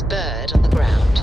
this bird on the ground.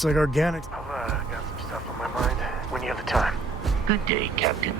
It's like organic. I've got some stuff on my mind when you have the time. Good day, Captain.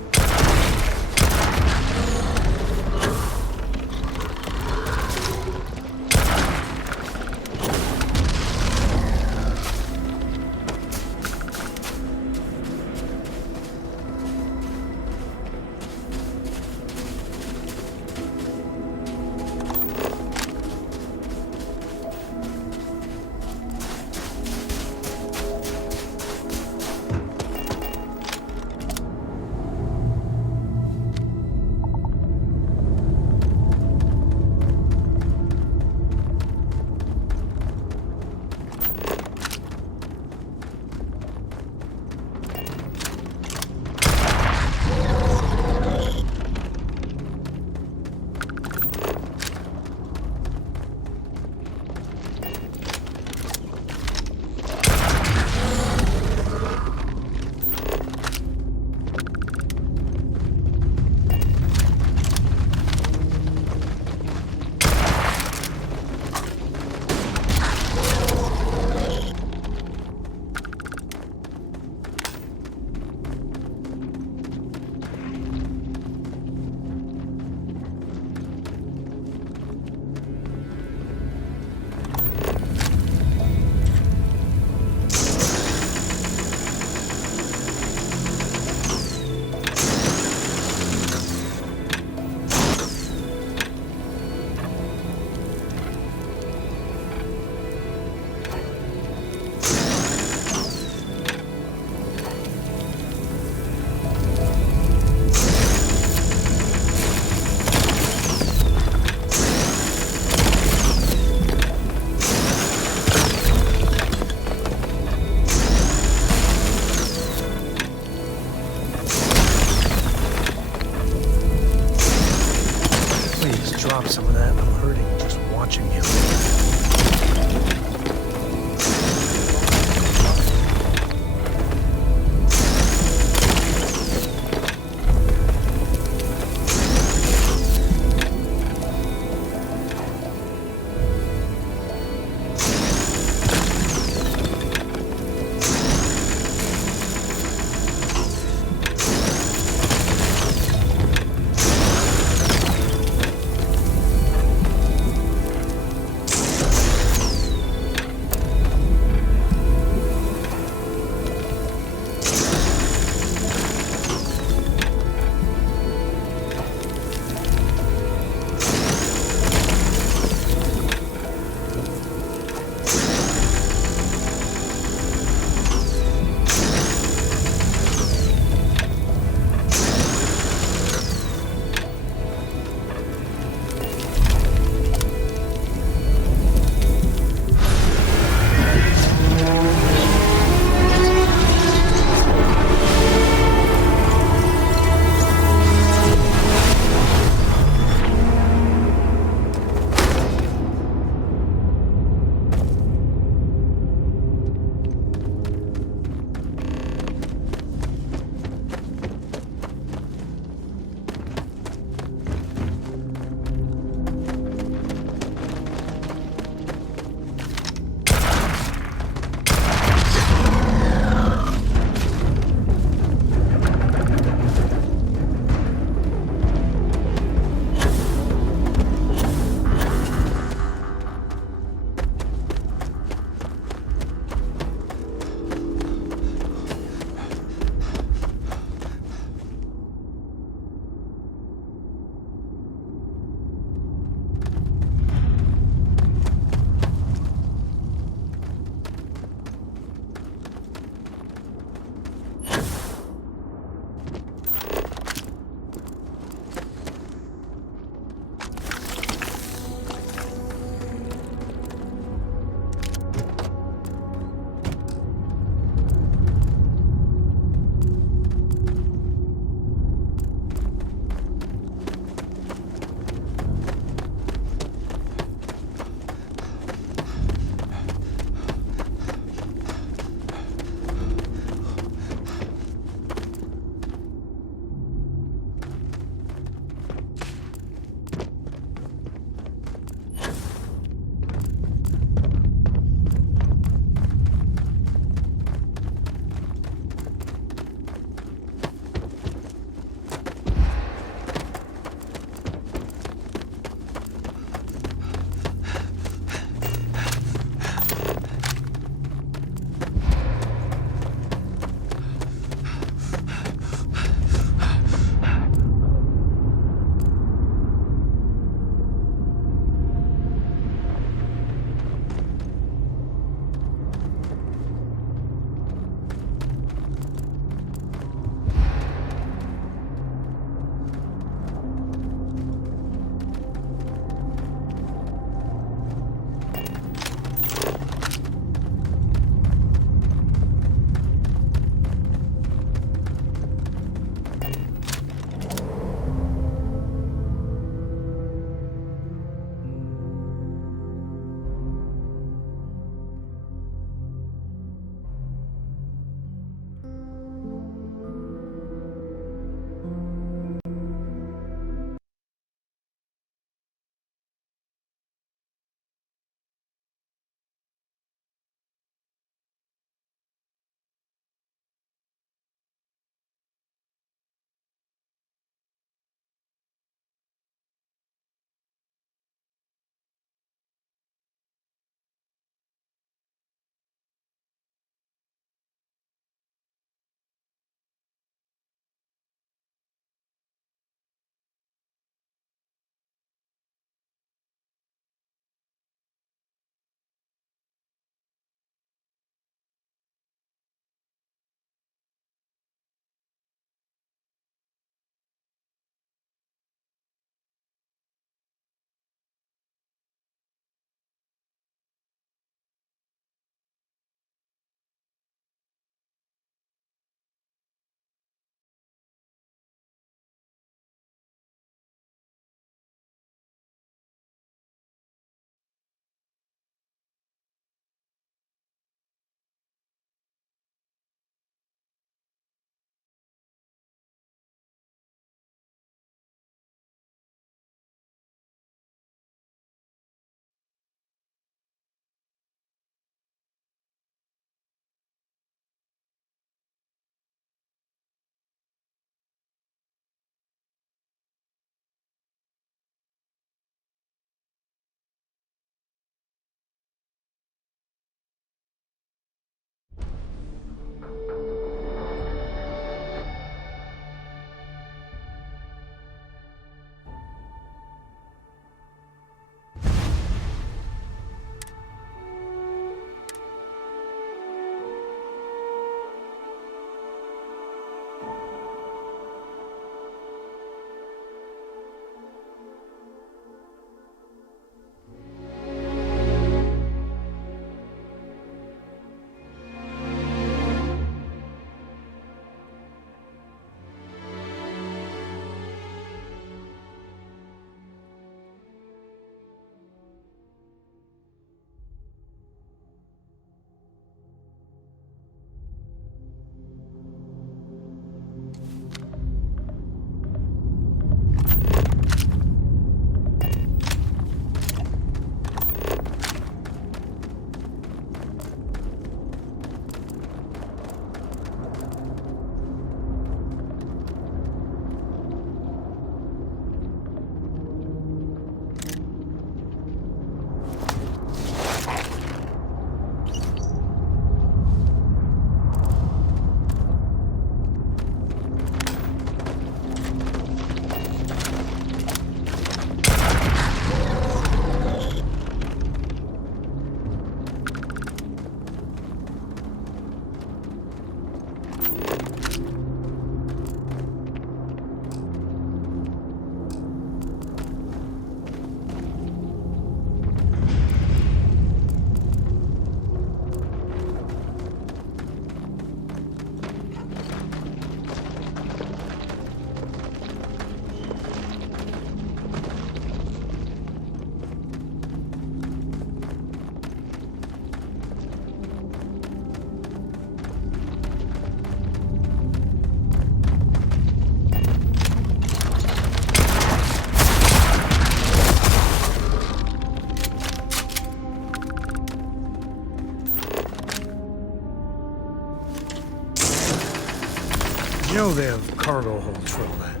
You know they have cargo holds for all that.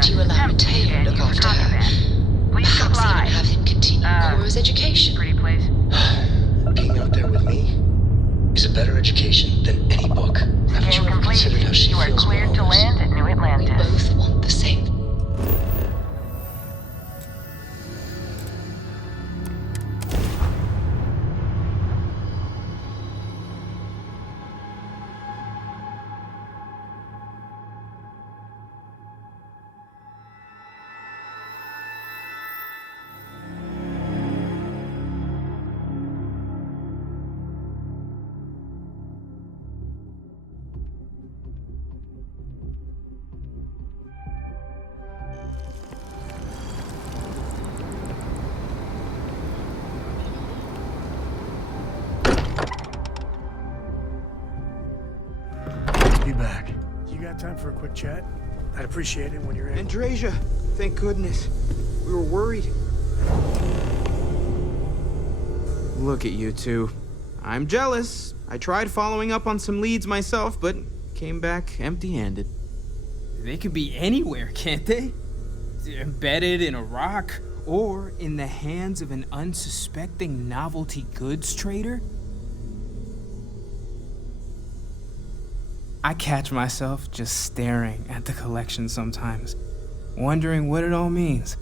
that you allow Mateo to look after her. Please Perhaps even comply. have him continue Cora's education. Pretty please. Being out there with me is a better education than any book. Haven't you Scan ever complete. considered how she You are feels cleared about to all this? land at New We Atlantis. both want the same. Be back. You got time for a quick chat? I'd appreciate it when you're in. Andrasia, thank goodness. We were worried. Look at you two. I'm jealous. I tried following up on some leads myself, but came back empty-handed. They could be anywhere, can't they? Embedded in a rock, or in the hands of an unsuspecting novelty goods trader? I catch myself just staring at the collection sometimes, wondering what it all means.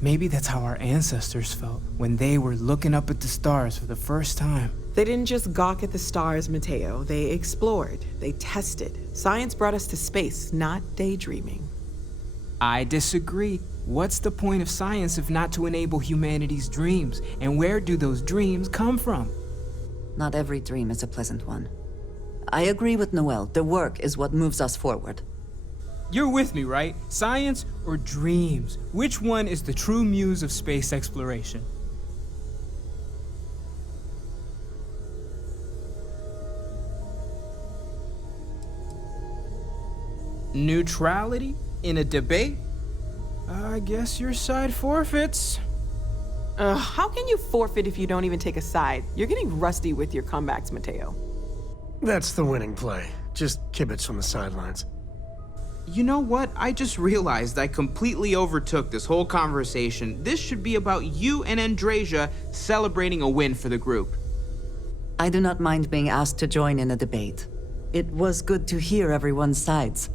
Maybe that's how our ancestors felt when they were looking up at the stars for the first time. They didn't just gawk at the stars, Mateo. They explored. They tested. Science brought us to space, not daydreaming. I disagree. What's the point of science if not to enable humanity's dreams? And where do those dreams come from? Not every dream is a pleasant one. I agree with Noel. The work is what moves us forward. You're with me, right? Science or dreams? Which one is the true muse of space exploration? Neutrality in a debate? I guess your side forfeits. How can you forfeit if you don't even take a side? You're getting rusty with your comebacks, Mateo. That's the winning play. Just kibitz from the sidelines. You know what? I just realized I completely overtook this whole conversation. This should be about you and Andrasia celebrating a win for the group. I do not mind being asked to join in a debate. It was good to hear everyone's sides.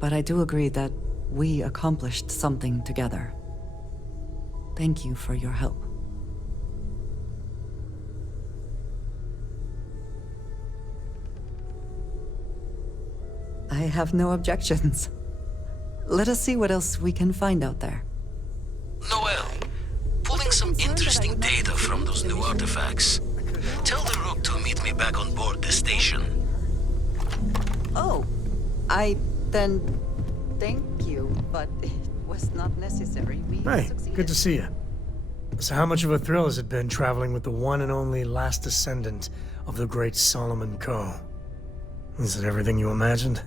But I do agree that we accomplished something together. Thank you for your help. I have no objections. Let us see what else we can find out there. Noel, pulling some interesting data from those new artifacts. Tell the Rook to meet me back on board the station. Oh, then thank you, but it was not necessary. We Hey, succeeded. good to see you. So how much of a thrill has it been traveling with the one and only last descendant of the great Solomon Coe? Is it everything you imagined?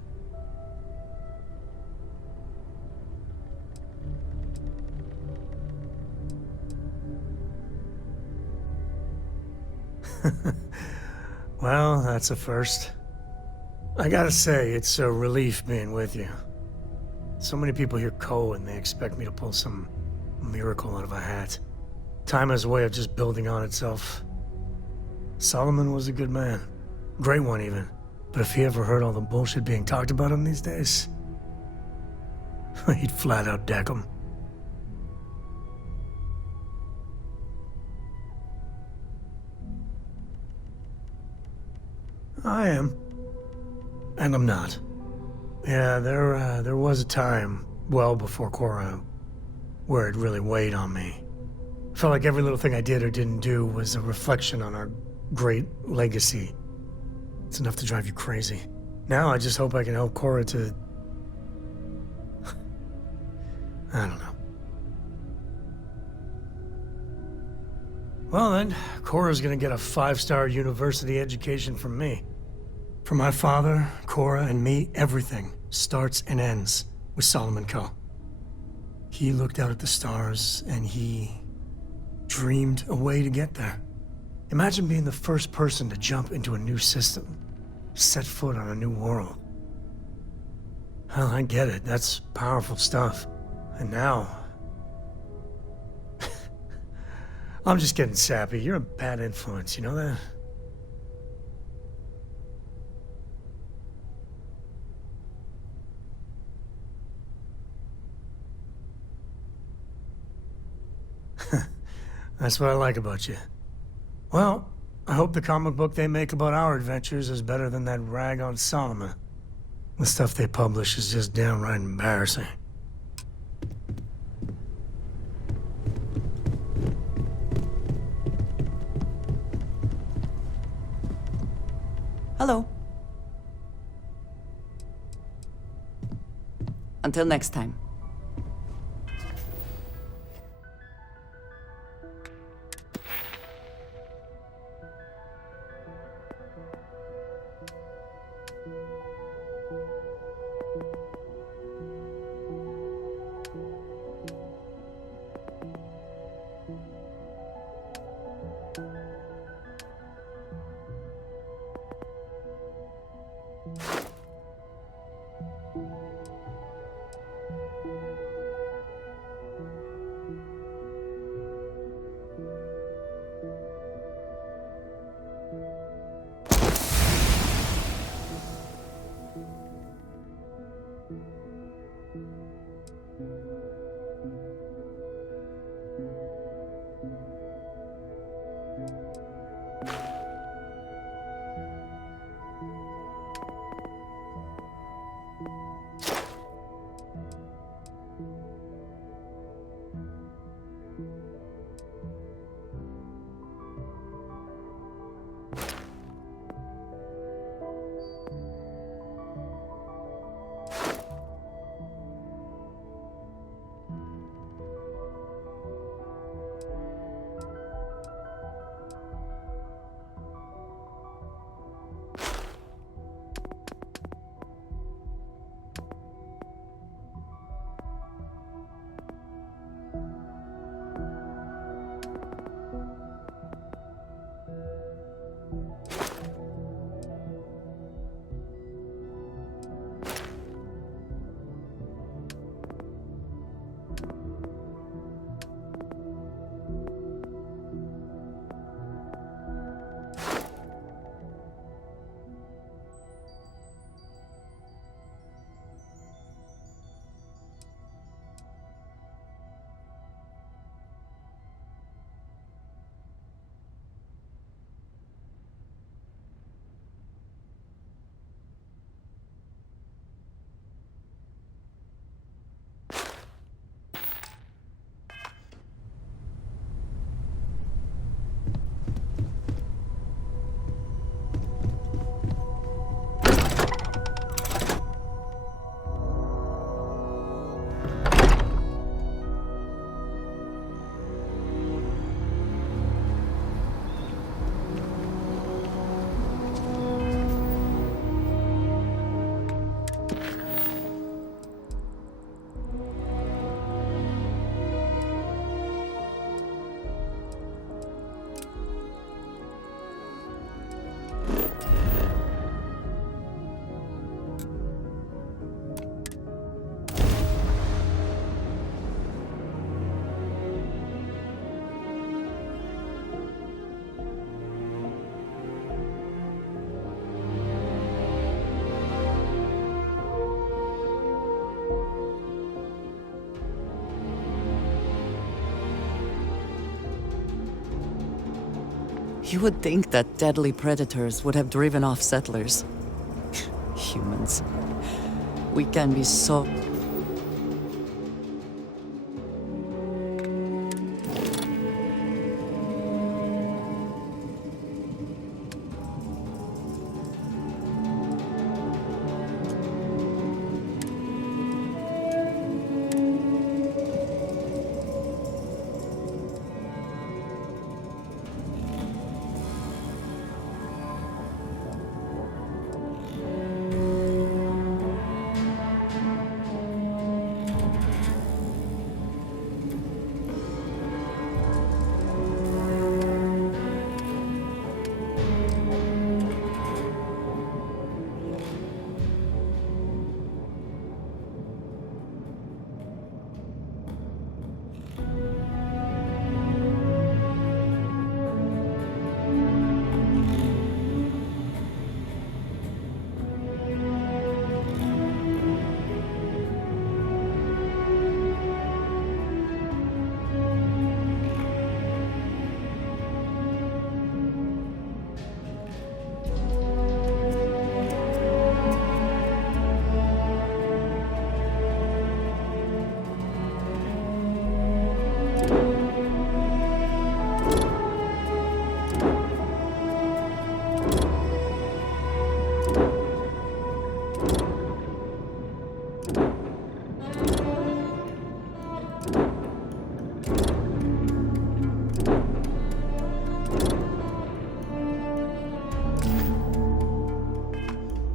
Well, that's a first. I gotta say, it's a relief being with you. So many people hear Coe and they expect me to pull some miracle out of a hat. Time has a way of just building on itself. Solomon was a good man. Great one, even. But if he ever heard all the bullshit being talked about him these days, he'd flat out deck him. I am. And I'm not. Yeah, there was a time, well before Cora, where it really weighed on me. Felt like every little thing I did or didn't do was a reflection on our great legacy. It's enough to drive you crazy. Now I just hope I can help Cora to... I don't know. Well then, Cora's gonna get a 5-star university education from me. For my father, Cora, and me, everything starts and ends with Solomon Coe. He looked out at the stars, and he dreamed a way to get there. Imagine being the first person to jump into a new system, set foot on a new world. Well, I get it. That's powerful stuff. And now... I'm just getting sappy. You're a bad influence, you know that? That's what I like about you. Well, I hope the comic book they make about our adventures is better than that rag on Solomon. The stuff they publish is just downright embarrassing. Hello. Until next time. You would think that deadly predators would have driven off settlers. Humans. We can be so...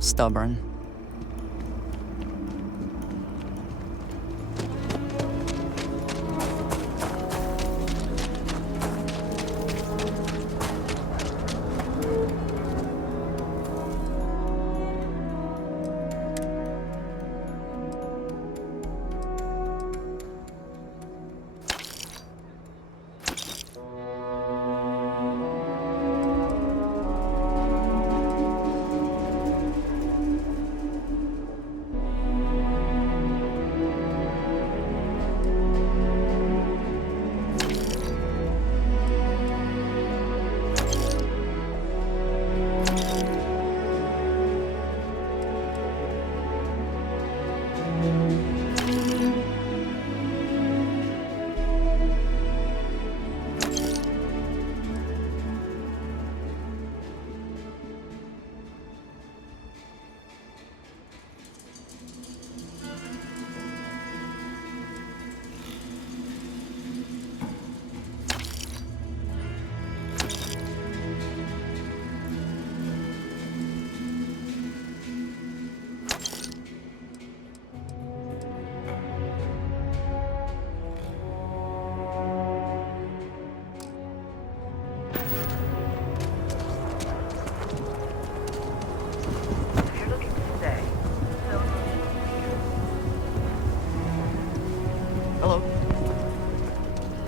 stubborn.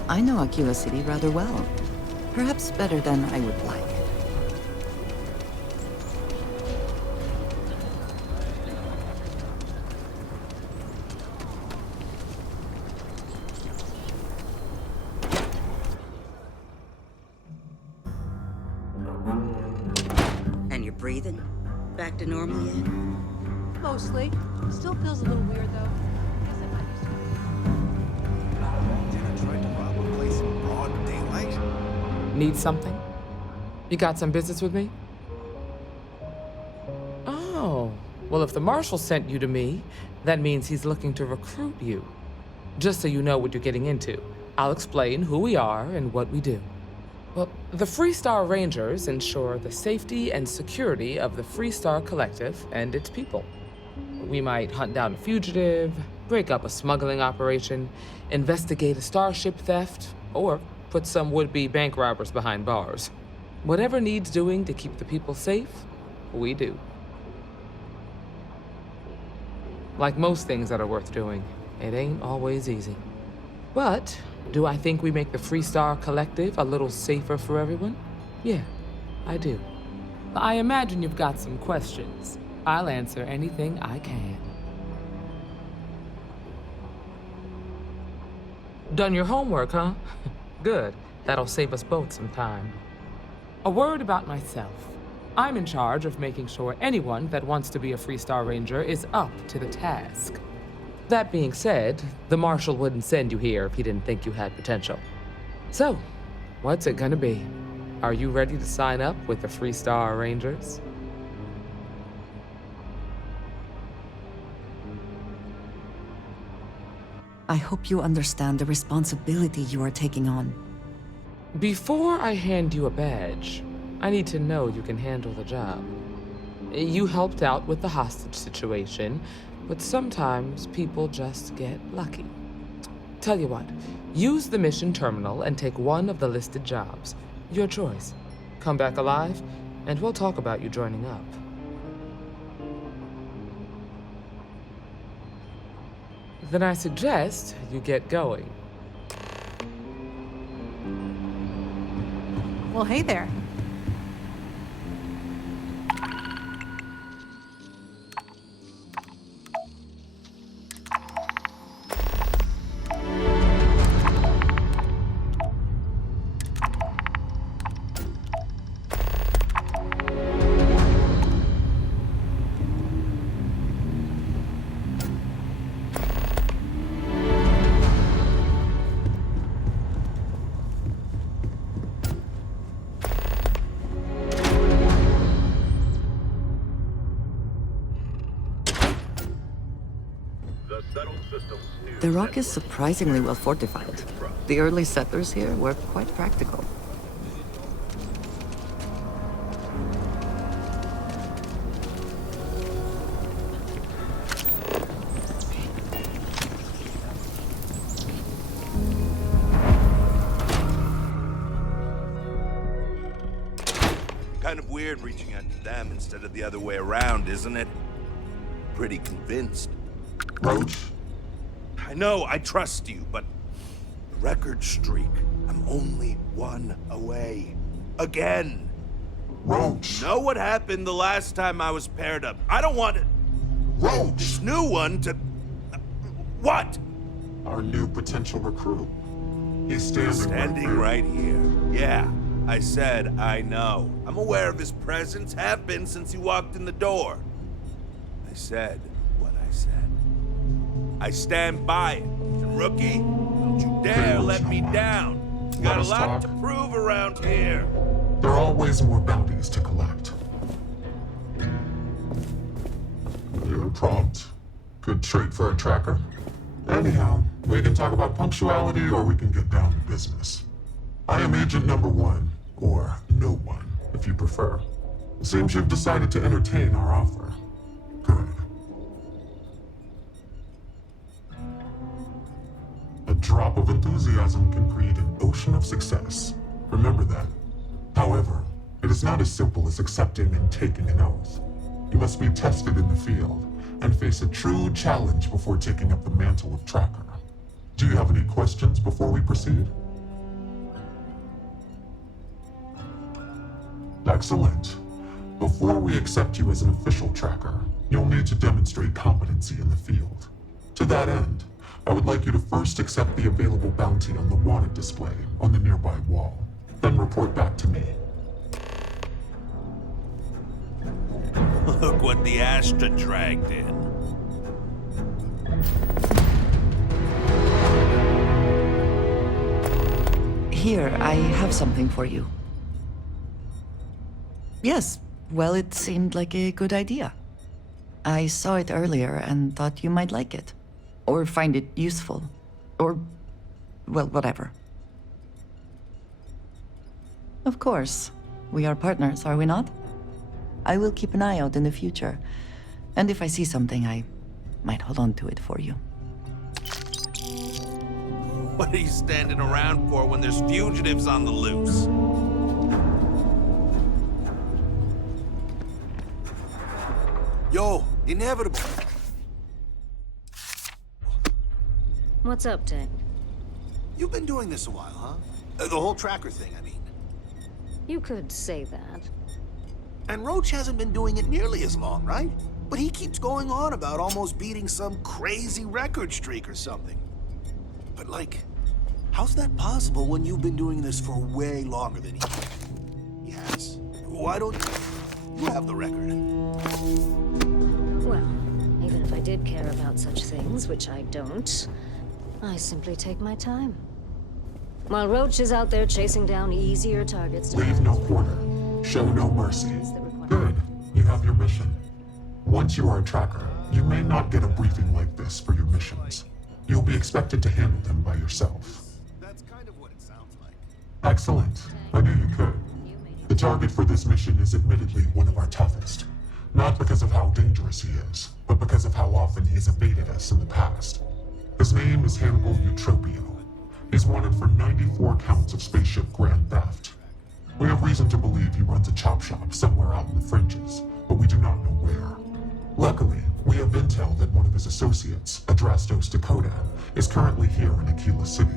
I know Aquila City rather well. Perhaps better than I would like. And you're breathing? Back to normal yet? Mostly. Still feels a little weird, though. Guess I might used to. Dinner tried to rob a place in broad daylight. Need something? You got some business with me? Oh, well, if the marshal sent you to me, that means he's looking to recruit you. Just so you know what you're getting into, I'll explain who we are and what we do. Well, the Freestar Rangers ensure the safety and security of the Freestar Collective and its people. We might hunt down a fugitive, break up a smuggling operation, investigate a starship theft, or put some would-be bank robbers behind bars. Whatever needs doing to keep the people safe, we do. Like most things that are worth doing, it ain't always easy. But do I think we make the Freestar Collective a little safer for everyone? Yeah, I do. I imagine you've got some questions. I'll answer anything I can. Done your homework, huh? Good. That'll save us both some time. A word about myself. I'm in charge of making sure anyone that wants to be a Freestar Ranger is up to the task. That being said, the Marshal wouldn't send you here if he didn't think you had potential. So, what's it gonna be? Are you ready to sign up with the Freestar Rangers? I hope you understand the responsibility you are taking on. Before I hand you a badge, I need to know you can handle the job. You helped out with the hostage situation, but sometimes people just get lucky. Tell you what, use the mission terminal and take one of the listed jobs. Your choice. Come back alive, and we'll talk about you joining up. Then I suggest you get going. Well, hey there. The rock is surprisingly well fortified. The early settlers here were quite practical. kind of weird reaching out to them instead of the other way around, isn't it? Pretty convinced. Roach? I know, I trust you, but... record streak. I'm only one away. Again. Roach! Know what happened the last time I was paired up? I don't want it. Roach! This new one to... What? Our new potential recruit. He's standing right here. Yeah, I said I know. I'm aware of his presence, have been since he walked in the door. I said what I said. I stand by it. And rookie, don't you dare let me down. You got a lot to prove around here. There are always more bounties to collect. You're prompt. Good trait for a tracker. Anyhow, we can talk about punctuality or we can get down to business. I am Agent Number 1, or No One, if you prefer. Seems you've decided to entertain our offer. Good. A drop of enthusiasm can create an ocean of success. Remember that. However, it is not as simple as accepting and taking an oath. You must be tested in the field and face a true challenge before taking up the mantle of tracker. Do you have any questions before we proceed? Excellent. Before we accept you as an official tracker, you'll need to demonstrate competency in the field. To that end, I would like you to first accept the available bounty on the wanted display on the nearby wall, then report back to me. Look what the Astra dragged in. Here, I have something for you. Yes, well, it seemed like a good idea. I saw it earlier and thought you might like it. Or find it useful. Or, well, whatever. Of course. We are partners, are we not? I will keep an eye out in the future. And if I see something, I might hold on to it for you. What are you standing around for when there's fugitives on the loose? Yo, inevitable. What's up, Tech? You've been doing this a while, huh? The whole tracker thing, I mean. You could say that. And Roach hasn't been doing it nearly as long, right? But he keeps going on about almost beating some crazy record streak or something. But like, how's that possible when you've been doing this for way longer than he has? Why don't you have the record? Well, even if I did care about such things, which I don't, I simply take my time. While Roach is out there chasing down easier targets to... Leave no quarter. Show no mercy. Good. You have your mission. Once you are a tracker, you may not get a briefing like this for your missions. You'll be expected to handle them by yourself. That's kind of what it sounds like. Excellent. I knew you could. The target for this mission is admittedly one of our toughest. Not because of how dangerous he is, but because of how often he has evaded us in the past. His name is Hannibal Eutropio. He's wanted for 94 counts of spaceship grand theft. We have reason to believe he runs a chop shop somewhere out in the fringes, but we do not know where. Luckily, we have intel that one of his associates, Adrastos Dakota, is currently here in Aquila City.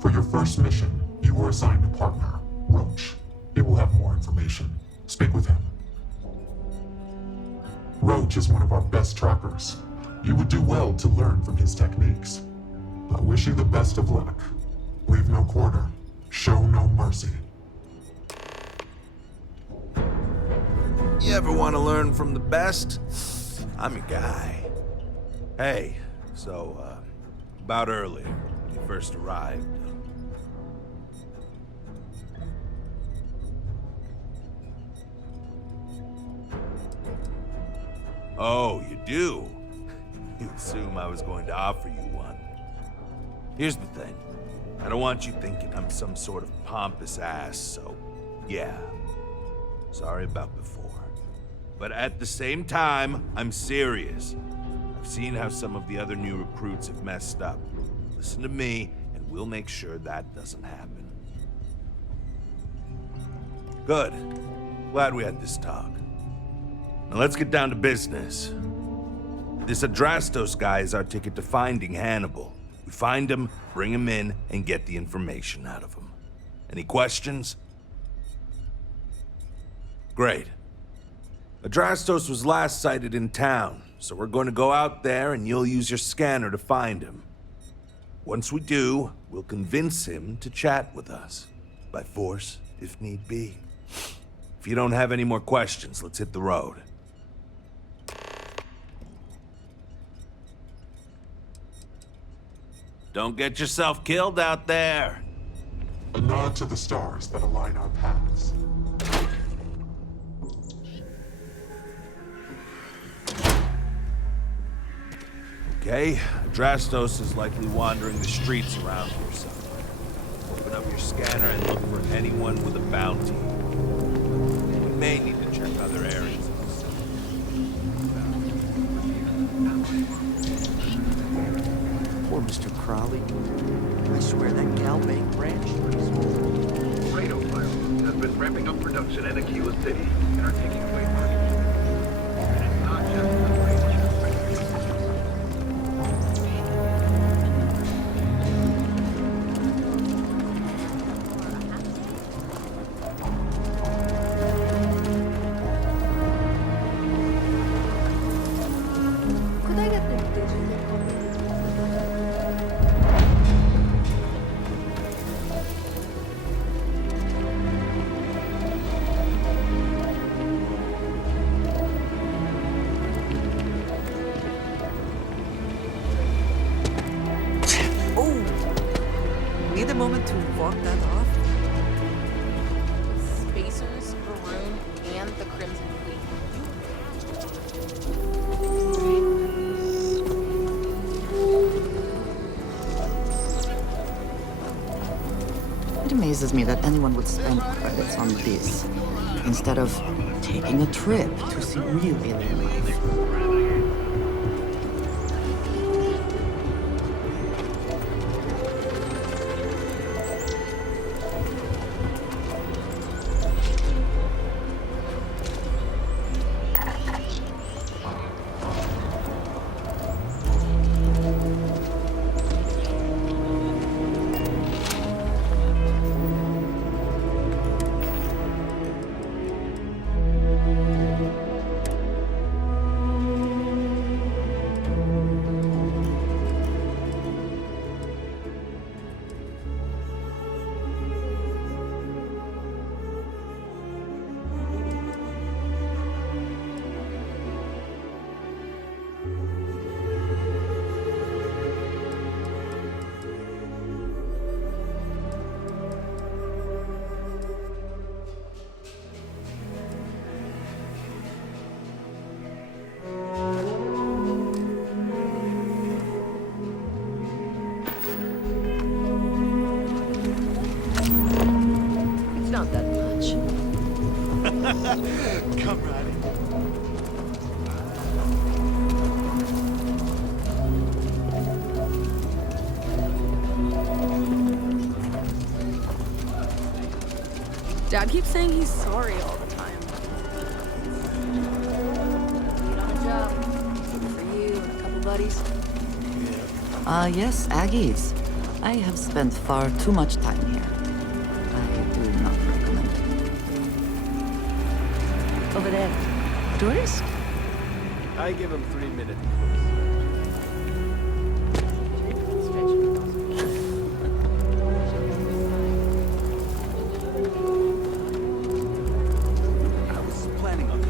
For your first mission, you were assigned a partner, Roach. He will have more information. Speak with him. Roach is one of our best trackers. You would do well to learn from his techniques. I wish you the best of luck. Leave no quarter. Show no mercy. You ever want to learn from the best? I'm your guy. Hey, so, about earlier, when you first arrived. Oh, you do? You assume I was going to offer you one. Here's the thing. I don't want you thinking I'm some sort of pompous ass, so yeah. Sorry about before. But at the same time, I'm serious. I've seen how some of the other new recruits have messed up. Listen to me, and we'll make sure that doesn't happen. Good. Glad we had this talk. Now let's get down to business. This Adrastos guy is our ticket to finding Hannibal. We find him, bring him in, and get the information out of him. Any questions? Great. Adrastos was last sighted in town, so we're going to go out there and you'll use your scanner to find him. Once we do, we'll convince him to chat with us. By force, if need be. If you don't have any more questions, let's hit the road. Don't get yourself killed out there. A nod to the stars that align our paths. Okay, Adrastos is likely wandering the streets around here somewhere. Open up your scanner and look for anyone with a bounty. We may need to check other areas of the city. Poor Mr. Crowley. I swear that gal bank ranch is small. Radio Fire has been ramping up production in Aquila City and are taking away money. And it's not just the range. Could I get the digital copy? Need a moment to walk that off? Spacers, Varun, and the Crimson Queen. It amazes me that anyone would spend credits on this instead of taking a trip to see real alien life. It's not that much. Come right in. Dad keeps saying he's sorry all the time. Lead on a job. Looking for you and a couple buddies. Yes, Aggies. I have spent far too much time here. I do not recommend it. Over there. Tourist? I give him 3 minutes. I was planning on that.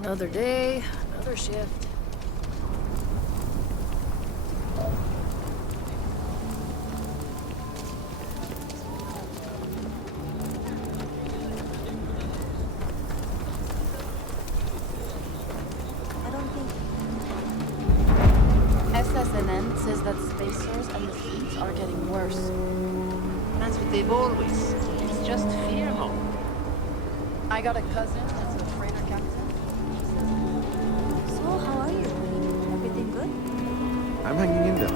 Another day, another shift. SSNN says that spacers and the fleets are getting worse. That's what they've always said. It's just fearful. I got a cousin that's a freighter captain. So, how are you? Everything good? I'm hanging in there.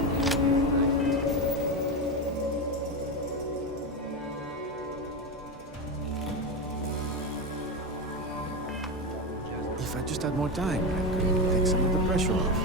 If I just had more time, I could take some of the pressure off.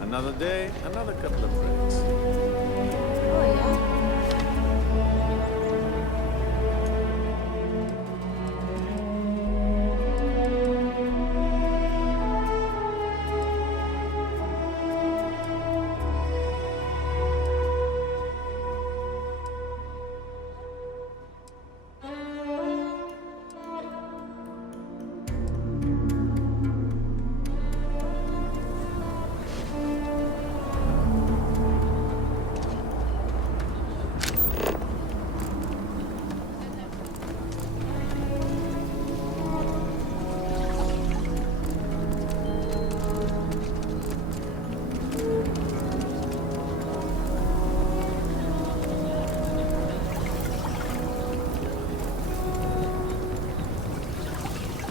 Another day, another couple of friends. Oh, yeah.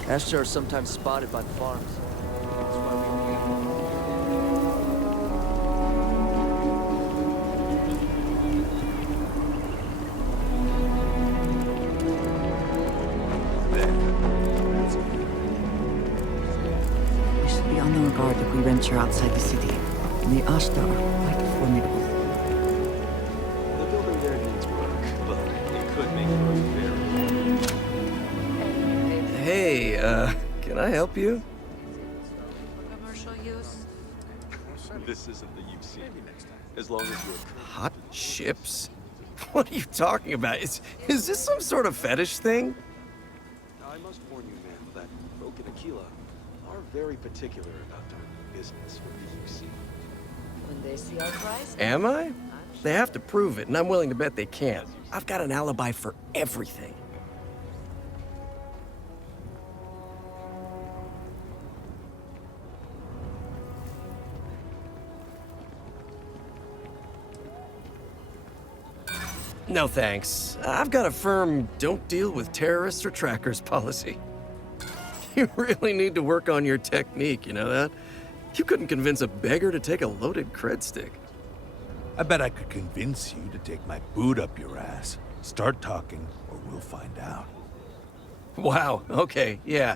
Asher are sometimes spotted by the farms. That's why We should be on our guard if we venture outside the city. The Ashta are quite formidable. The building there needs work, but it could make it look very... Hey, can I help you? Commercial use. This isn't the UC. As long as you're... Hot chips? What are you talking about? Is this some sort of fetish thing? I must warn you, man, that Roque and Aquila are very particular about doing business with the UC. When they see our price... Am I? They have to prove it, and I'm willing to bet they can't. I've got an alibi for everything. No thanks. I've got a firm don't deal with terrorists or trackers policy. You really need to work on your technique, you know that? You couldn't convince a beggar to take a loaded cred stick. I bet I could convince you to take my boot up your ass. Start talking, or we'll find out. Wow, okay, yeah.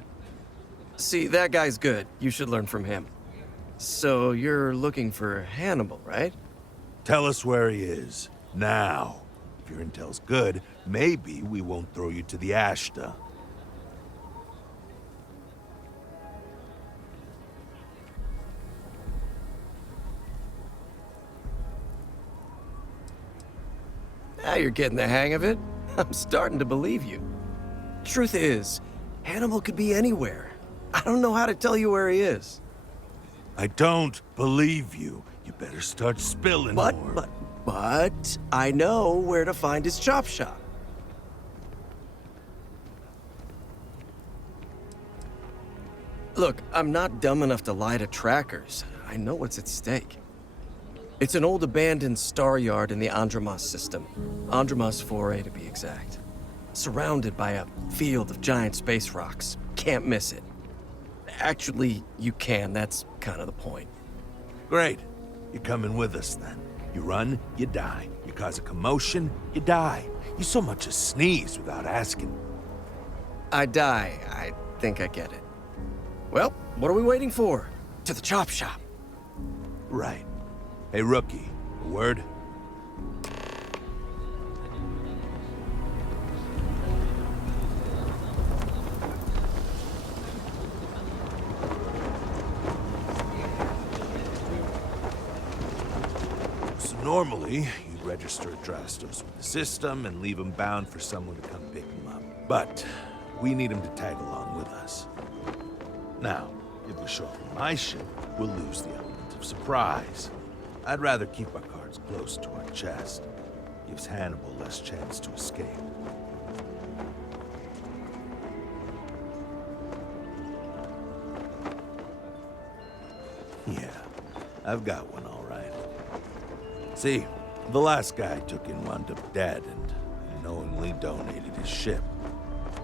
See, that guy's good. You should learn from him. So you're looking for Hannibal, right? Tell us where he is, now. If your intel's good, maybe we won't throw you to the Ashta. Now you're getting the hang of it. I'm starting to believe you. Truth is, Hannibal could be anywhere. I don't know how to tell you where he is. I don't believe you. You better start spilling more. But I know where to find his chop shop. Look, I'm not dumb enough to lie to trackers. I know what's at stake. It's an old abandoned star yard in the Andromos system. Andromos 4A to be exact. Surrounded by a field of giant space rocks. Can't miss it. Actually, you can. That's kind of the point. Great. You're coming with us then. You run, you die. You cause a commotion, you die. You so much as sneeze without asking. I die. I think I get it. Well, what are we waiting for? To the chop shop. Right. Hey, rookie, a word? Normally, you'd register Drastos with the system and leave him bound for someone to come pick him up. But we need him to tag along with us. Now, if we show up on my ship, we'll lose the element of surprise. I'd rather keep our cards close to our chest. Gives Hannibal less chance to escape. Yeah, I've got one all right. See, the last guy I took in wound up dead and unknowingly donated his ship.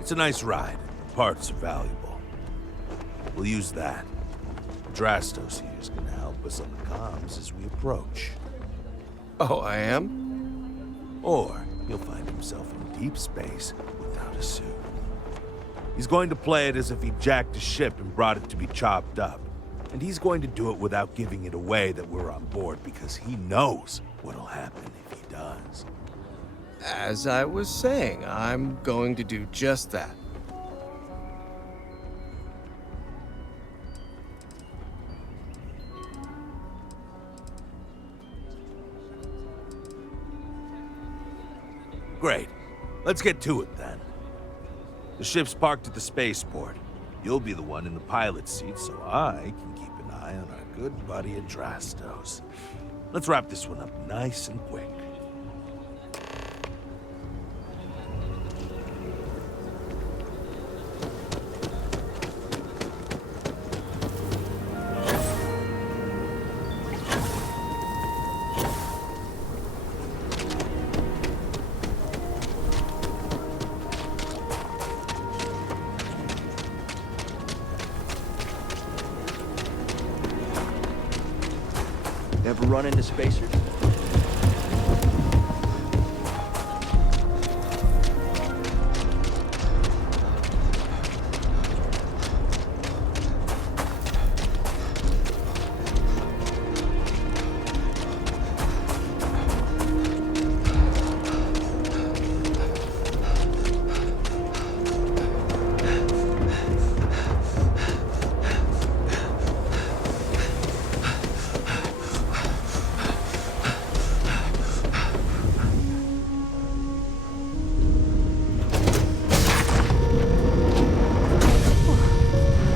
It's a nice ride, and the parts are valuable. We'll use that. Drastos here is gonna help us on the comms as we approach. Oh, I am? Or he'll find himself in deep space without a suit. He's going to play it as if he jacked a ship and brought it to be chopped up. And he's going to do it without giving it away that we're on board because he knows what'll happen if he does. As I was saying, I'm going to do just that. Great. Let's get to it then. The ship's parked at the spaceport. You'll be the one in the pilot's seat, so I can keep an eye on our good buddy Adrastos. Let's wrap this one up nice and quick. Ever run into spacers?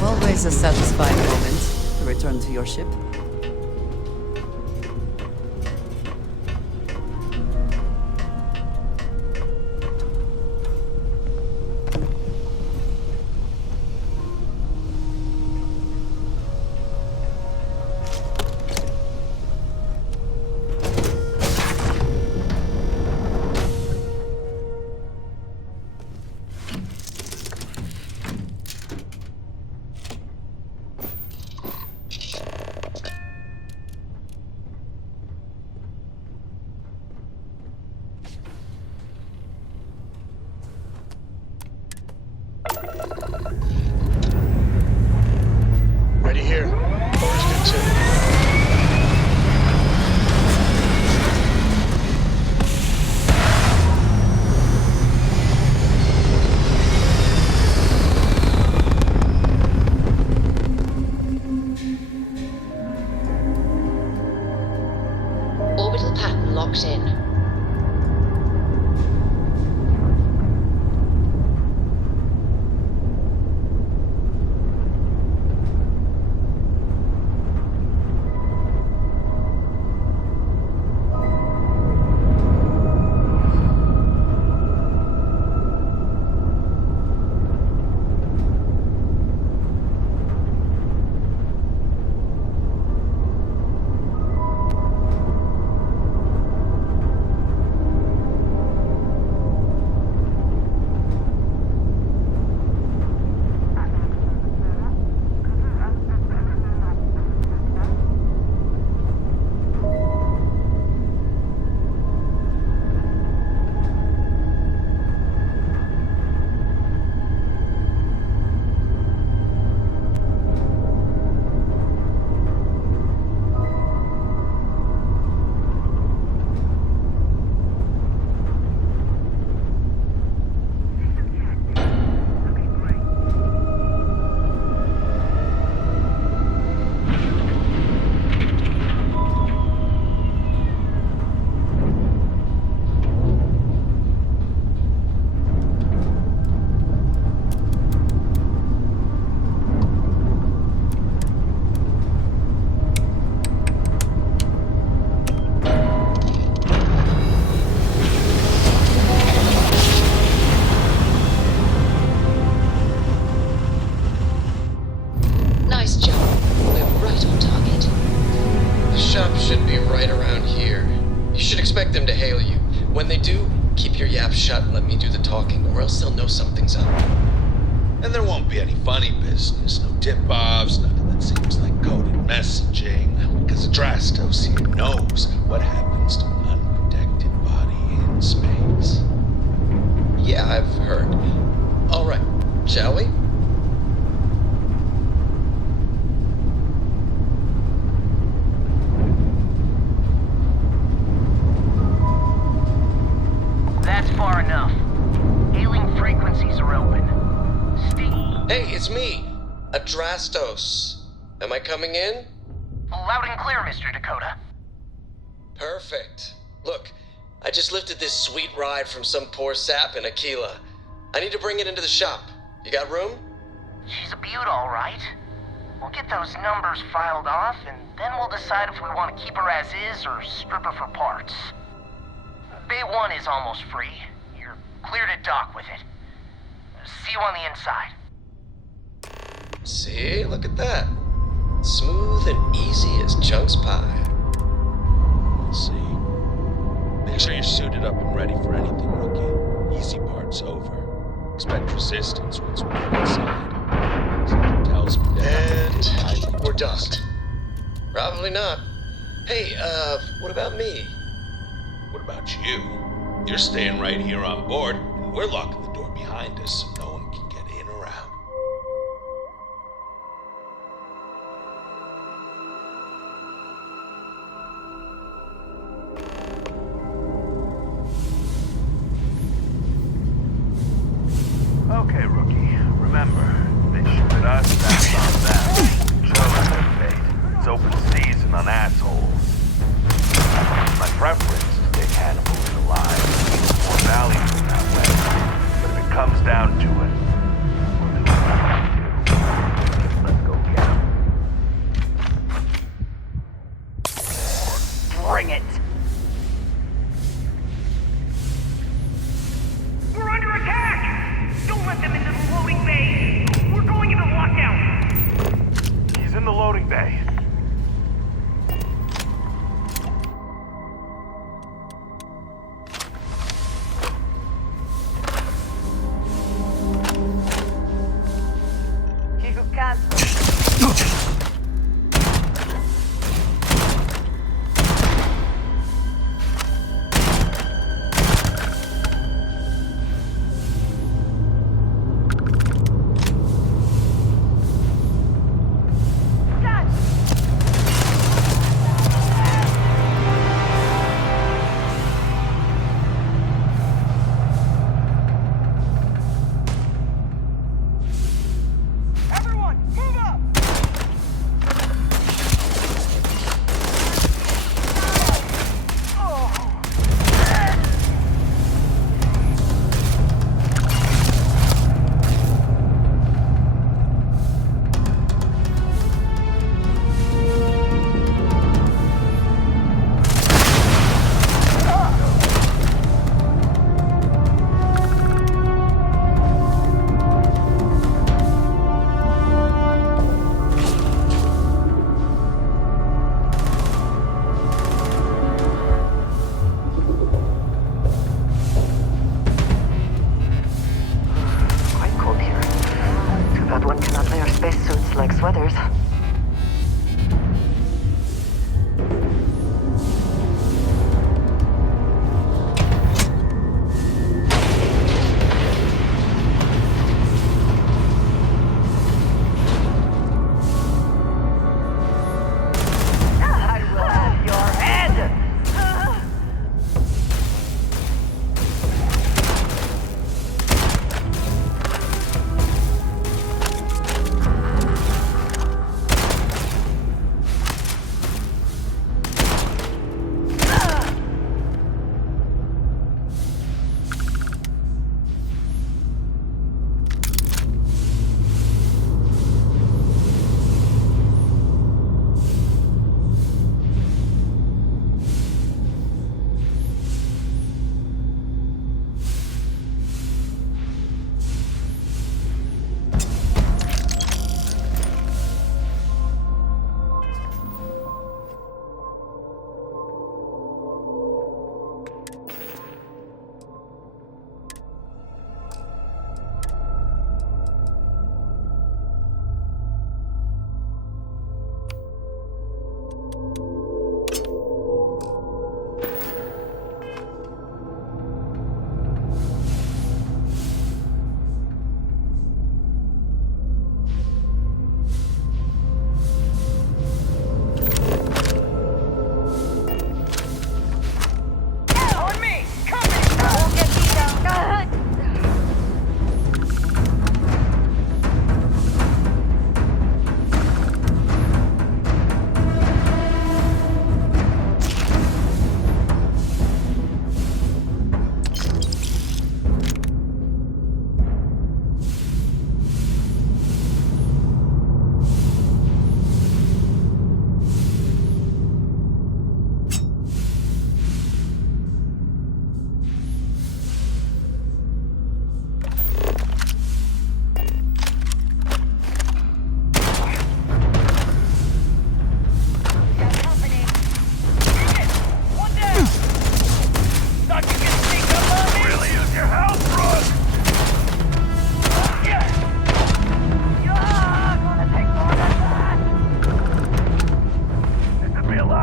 Always a satisfying moment to return to your ship. Ready here. Orders good too. Orbital pattern locked in. right around here. You should expect them to hail you. When they do, keep your yap shut and let me do the talking, or else they'll know something's up. And there won't be any funny business, no tip-offs, nothing that seems like coded messaging, because Adrastos here knows what happens to an unprotected body in space. Yeah, I've heard. All right, shall we? That's far enough. Hailing frequencies are open. Hey, it's me, Adrastos. Am I coming in? Loud and clear, Mr. Dakota. Perfect. Look, I just lifted this sweet ride from some poor sap in Aquila. I need to bring it into the shop. You got room? She's a beaut, all right. We'll get those numbers filed off, and then we'll decide if we want to keep her as is or strip her for parts. Bay 1 is almost free. You're clear to dock with it. See you on the inside. See, look at that. Smooth and easy as Chunk's pie. We'll see. Make sure you're suited up and ready for anything, rookie. Easy part's over. Expect resistance once we get inside. Something tells me that. And we're done. Probably not. Hey, what about me? What about you? You're staying right here on board, and we're locking the door behind us so no one can get in or out. Okay, rookie. Remember, they shoot at us, that's on them. We chose their fate. It's open season on assholes. My preference is to take Hannibal alive. It's more valuable that way. But if it comes down to it,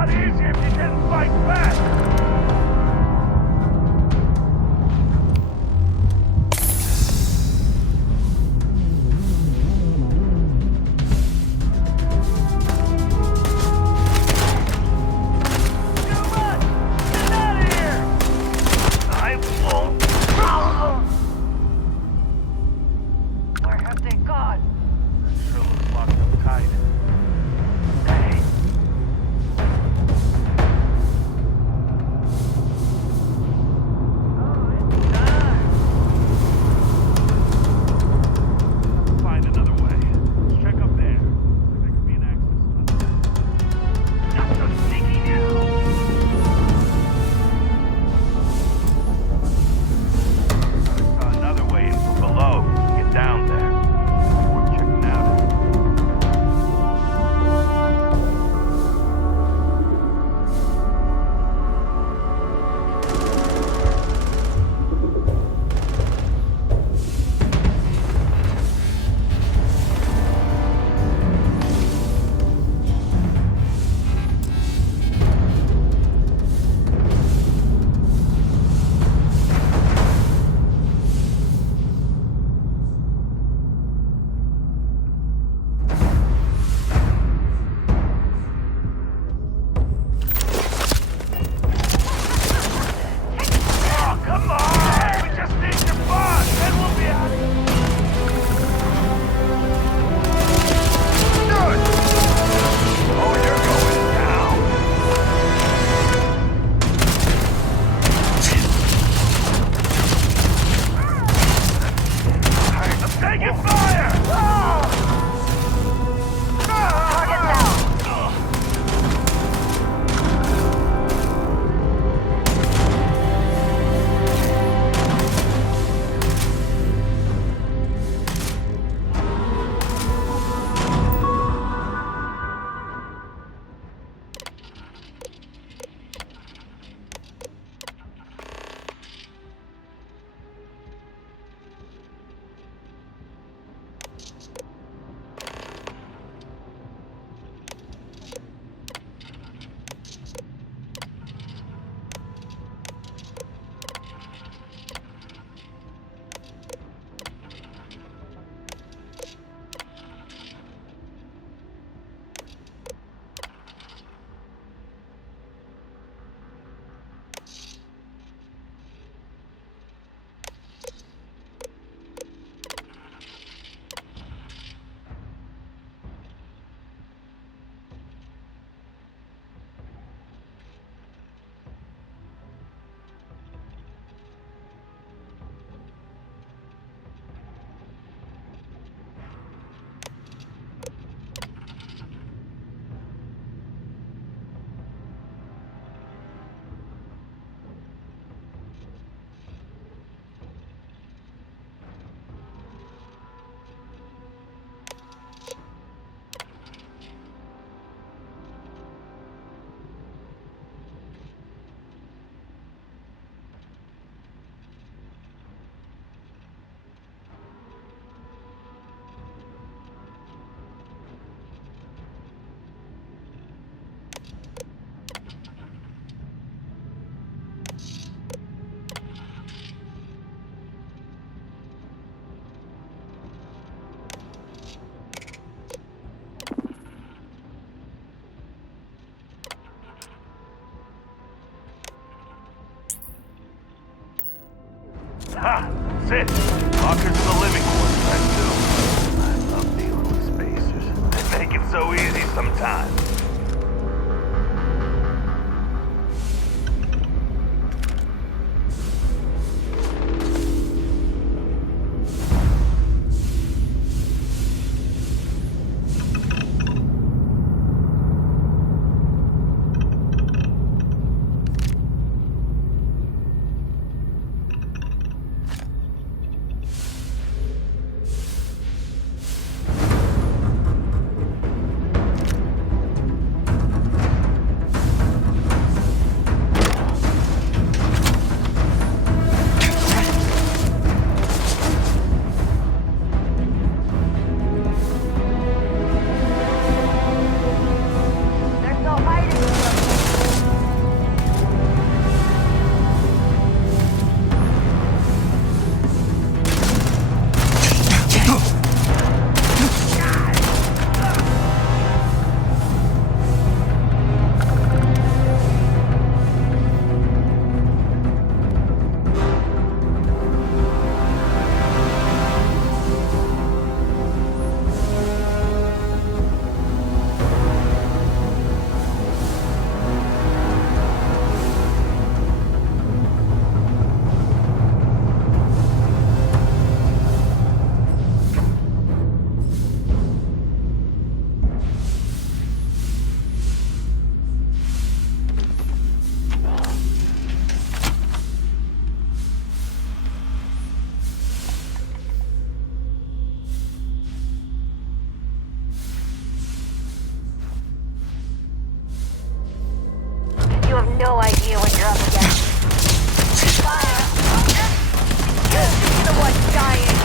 lot easier if you didn't fight back. Where have they gone? Sure looks locked up tight. Hey. Find another way. Let's check up there. There could be an access tunnel. Not so sneaky now. I saw another way in from below. Get down there. Worth checking out. Oh, come on! We just need your boss, then we'll be out of here. Good! Oh, you're going down. I'm taking fire! Target down. Ha! That's it. Lockers in the living quarters, that too. I love dealing with spacers. They make it so easy sometimes. no idea what you're up against. Fire! You're the one dying!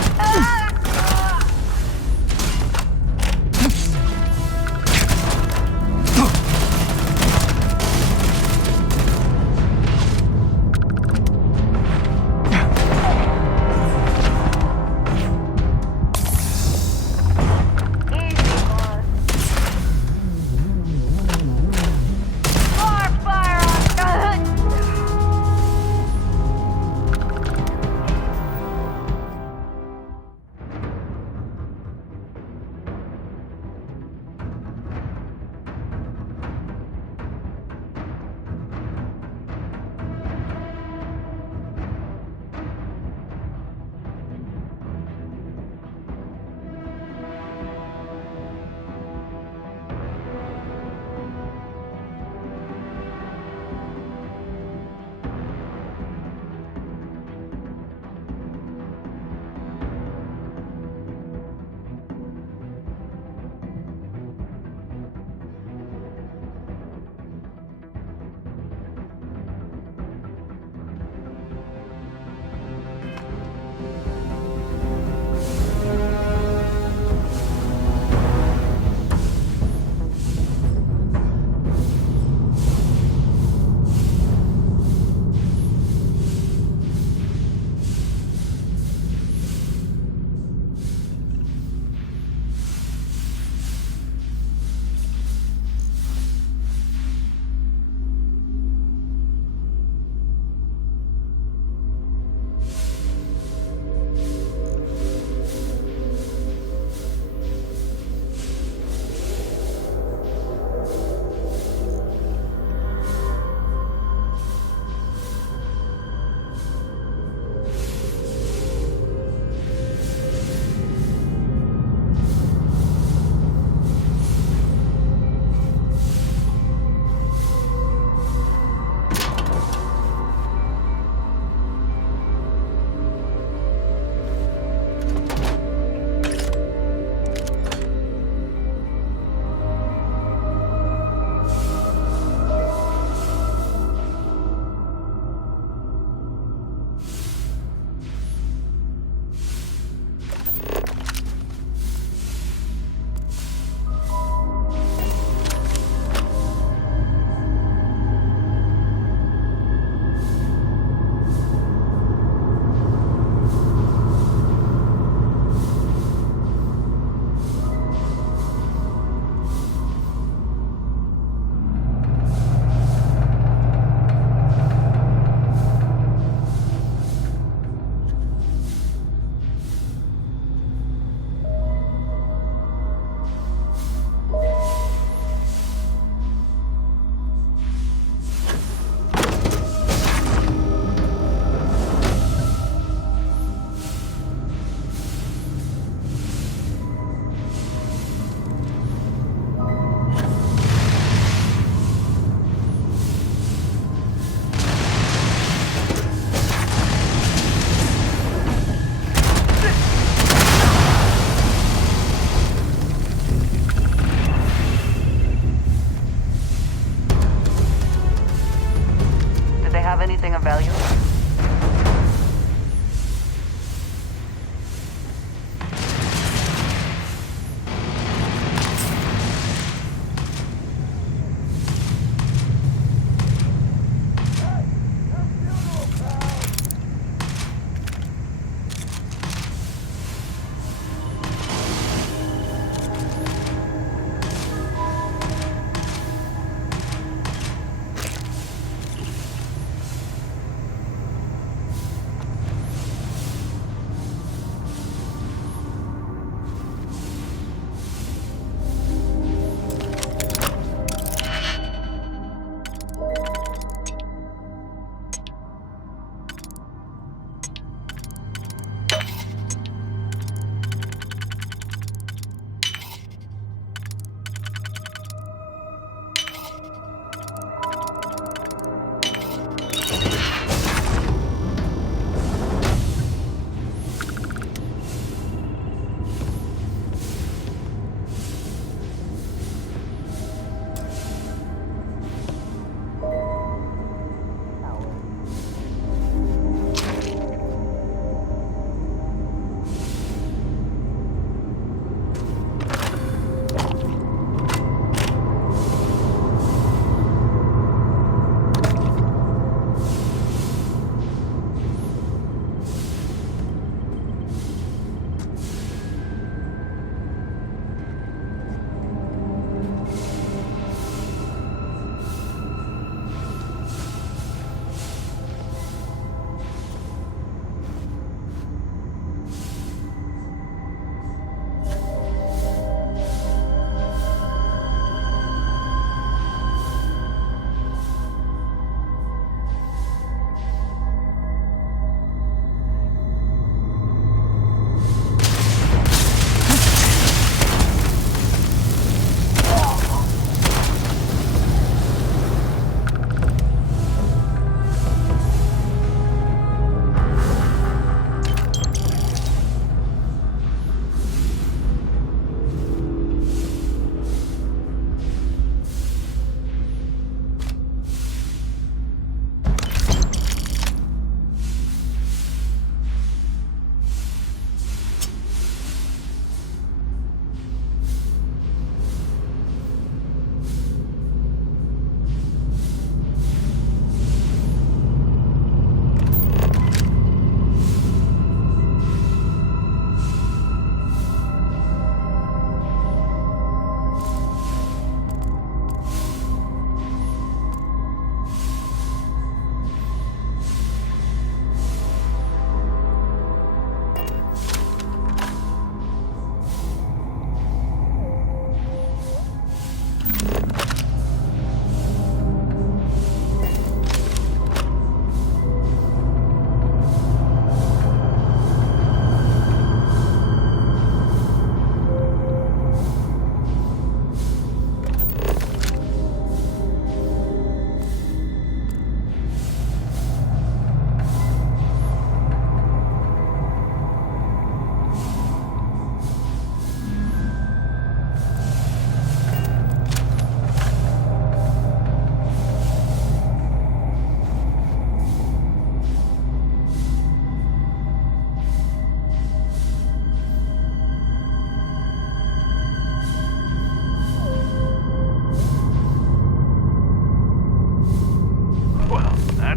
anything of value?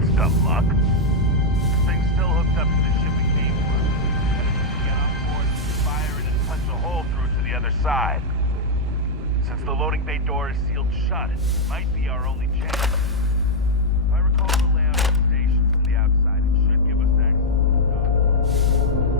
that's dumb luck. This thing's still hooked up to the ship we came from. Get on board, fire it, and punch a hole through to the other side. Since the loading bay door is sealed shut, it might be our only chance. If I recall the layout of the station from the outside, it should give us access to the dock.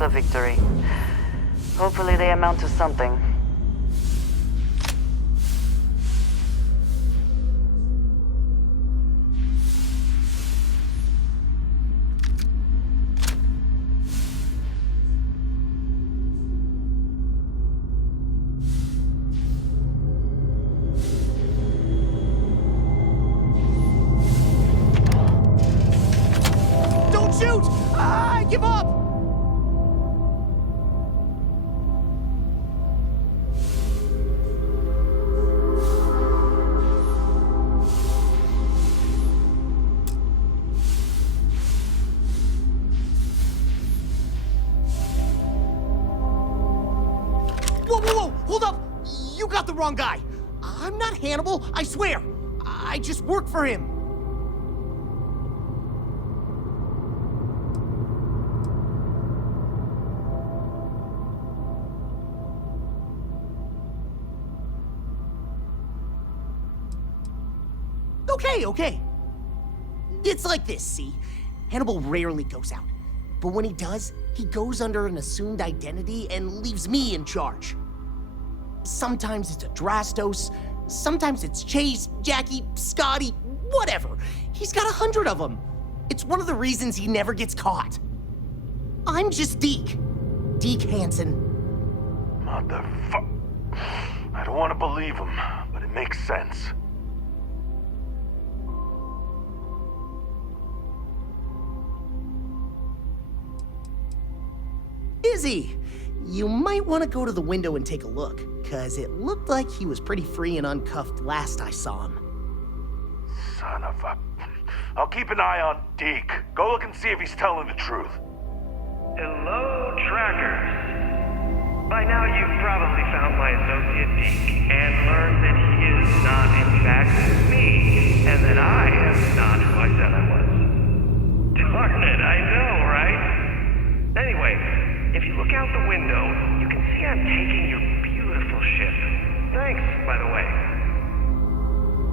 A victory. Hopefully they amount to something. Don't shoot! I give up! Whoa! Hold up! You got the wrong guy. I'm not Hannibal, I swear. I just work for him. Okay. It's like this, see? Hannibal rarely goes out. But when he does, he goes under an assumed identity and leaves me in charge. Sometimes it's a Drastos, Sometimes it's Chase, Jackie, Scotty, whatever. He's got 100 of them. It's one of the reasons he never gets caught. I'm just Deke. Deke Hansen. Motherfuck. I don't want to believe him, but it makes sense. Izzy, you might want to go to the window and take a look, cause it looked like he was pretty free and uncuffed last I saw him. Son of a... I'll keep an eye on Deke. Go look and see if he's telling the truth. Hello, trackers. By now you've probably found my associate Deke and learned that he is not in fact me, and that I am not who I said I was. Darn it, I know, right? Anyway, if you look out the window, you can see I'm taking your beautiful ship. Thanks, by the way.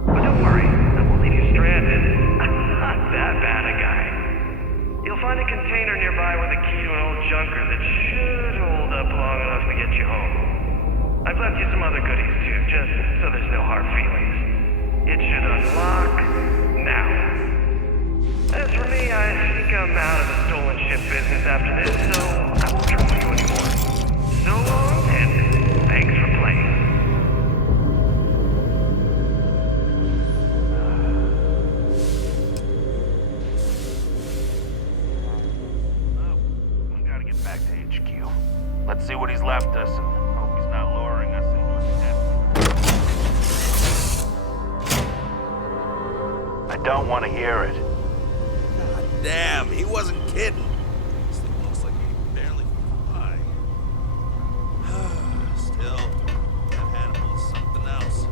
But don't worry, I won't leave you stranded. I'm not that bad a guy. You'll find a container nearby with a key to an old junker that should hold up long enough to get you home. I've left you some other goodies too, just so there's no hard feelings. It should unlock now. As for me, I think I'm out of the stolen ship business after this, so I won't trouble you anymore. So long, and thanks for playing. We gotta get back to HQ. Let's see what he's left us, and hope he's not luring us into his death. I don't want to hear it. Damn, he wasn't kidding. This thing looks like he barely can fly. Still, that Hannibal is something else.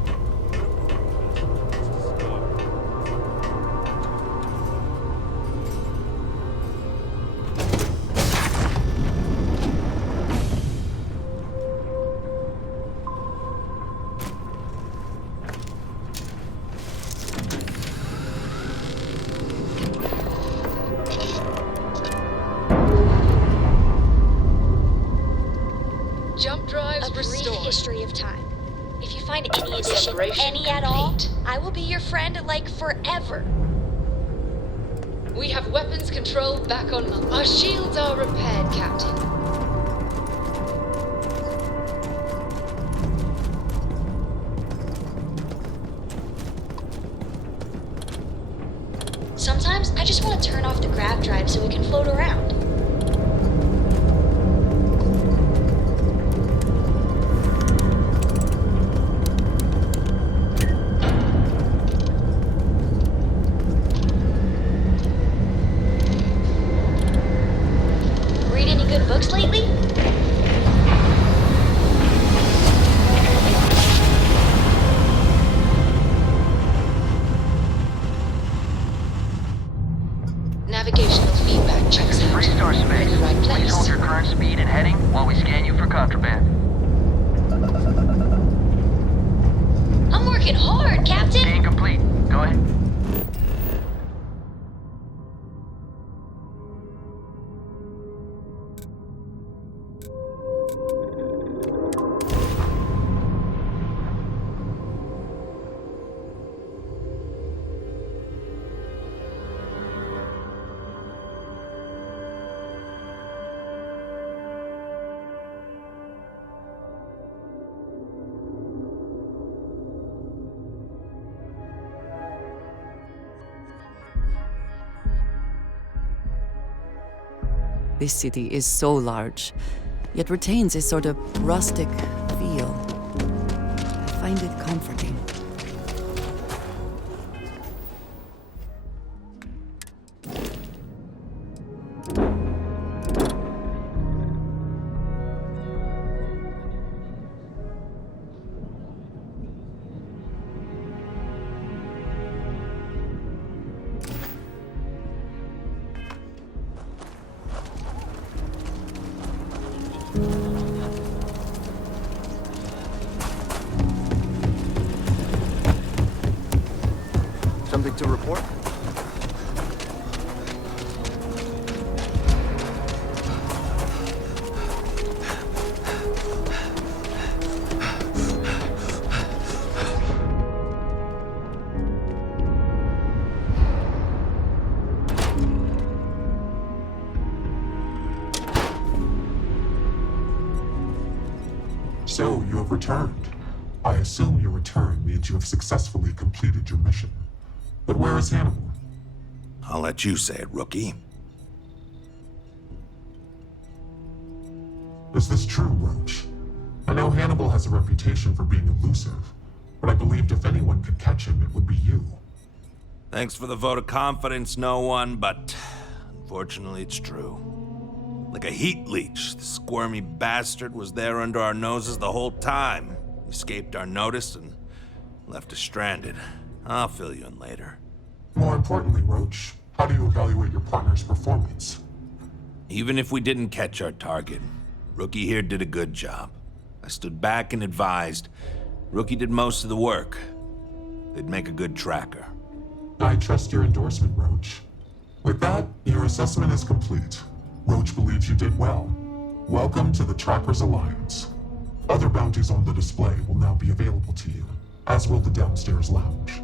Jump drives A brief restored. history of time. If you find any addition, Separation any at all, complete. I will be your friend like forever. We have weapons control back online. Our shields are repaired, Captain. Sometimes I just want to turn off the grav drive so we can float around. Read any good books lately? Navigational feedback checks out. Restore space. In the right Please place. hold your current speed and heading while we scan you for contraband. I'm working hard, Captain. Being complete. Go ahead. This city is so large, yet retains a sort of rustic feel. I find it comforting. Something to report? returned. I assume your return means you have successfully completed your mission. But where is Hannibal? I'll let you say it, rookie. Is this true, Roach? I know Hannibal has a reputation for being elusive, but I believed if anyone could catch him, it would be you. Thanks for the vote of confidence, no one, but unfortunately it's true. Like a heat leech, the squirmy bastard was there under our noses the whole time. He escaped our notice and left us stranded. I'll fill you in later. More importantly, Roach, how do you evaluate your partner's performance? Even if we didn't catch our target, Rookie here did a good job. I stood back and advised. Rookie did most of the work. They'd make a good tracker. I trust your endorsement, Roach. With that, your assessment is complete. Roach believes you did well. Welcome to the Trackers Alliance. Other bounties on the display will now be available to you, as will the downstairs lounge.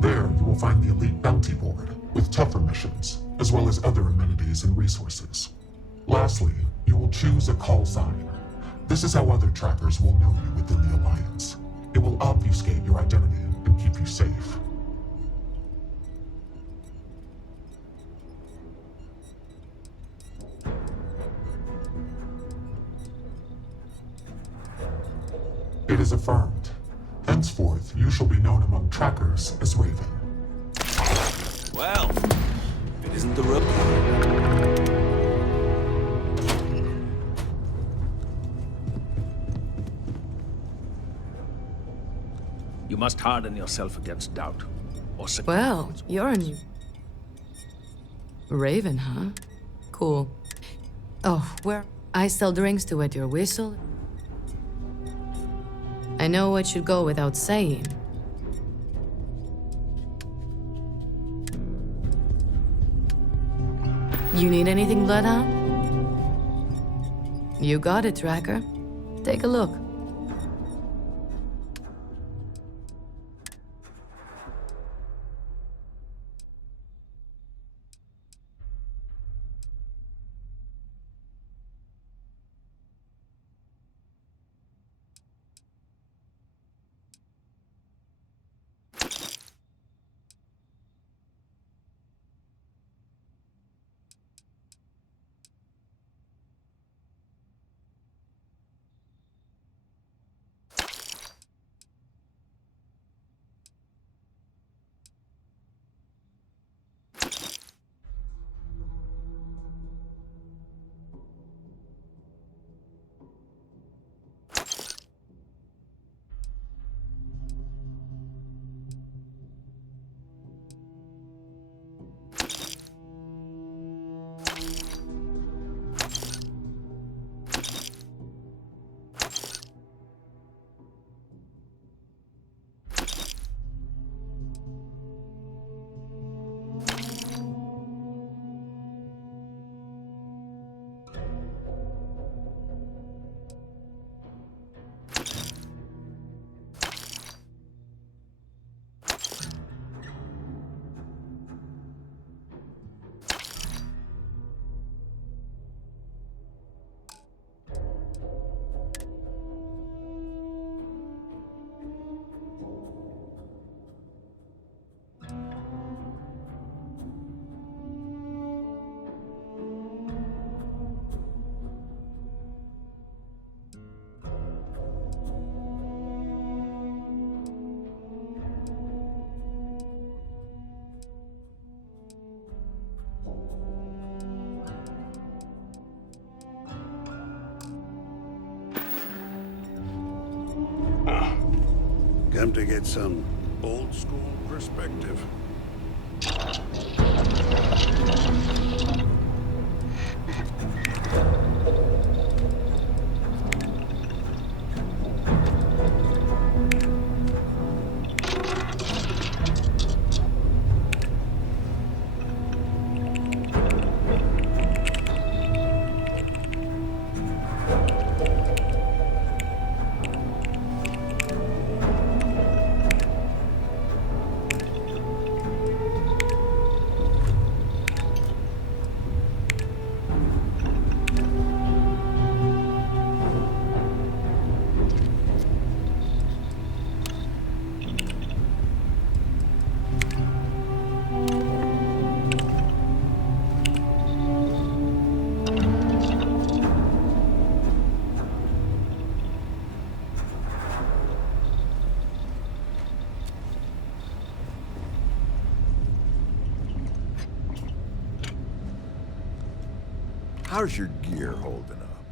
There, you will find the elite bounty board, with tougher missions, as well as other amenities and resources. Lastly, you will choose a call sign. This is how other trackers will know you within the Alliance. It will obfuscate your identity and keep you safe. It is affirmed. Henceforth, you shall be known among trackers as Raven. Well, if it isn't the rookie. You must harden yourself against doubt. Or Well, you're a new Raven, huh? Cool. Oh, where I sell drinks to wet your whistle. I know what should go without saying. You need anything, Bloodhound? You got it, Tracker. Take a look. Come to get some old school perspective. How's your gear holding up?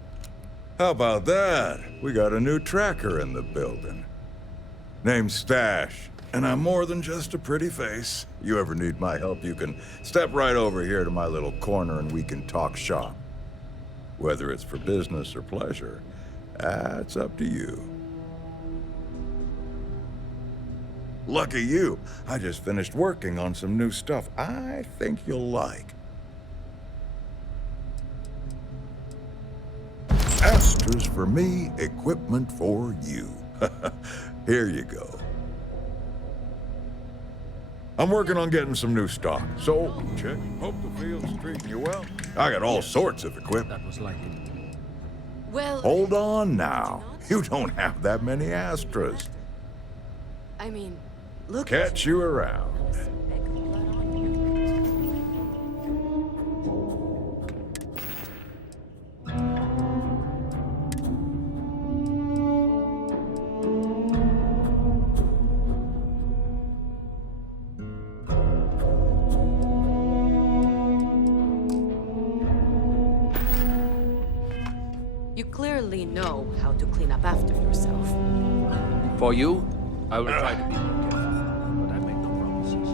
How about that? We got a new tracker in the building. Name's Stash, and I'm more than just a pretty face. You ever need my help, you can step right over here to my little corner and we can talk shop. Whether it's for business or pleasure, that's up to you. Lucky you, I just finished working on some new stuff I think you'll like. Astras for me, equipment for you. Here you go. I'm working on getting some new stock, so check. Hope the field's treating you well. I got all sorts of equipment. That was like it. Well... Hold on now. You don't have that many Astras. I mean... Look. Catch you around. You clearly know how to clean up after yourself. For you, I will try to be more careful, but I make no promises.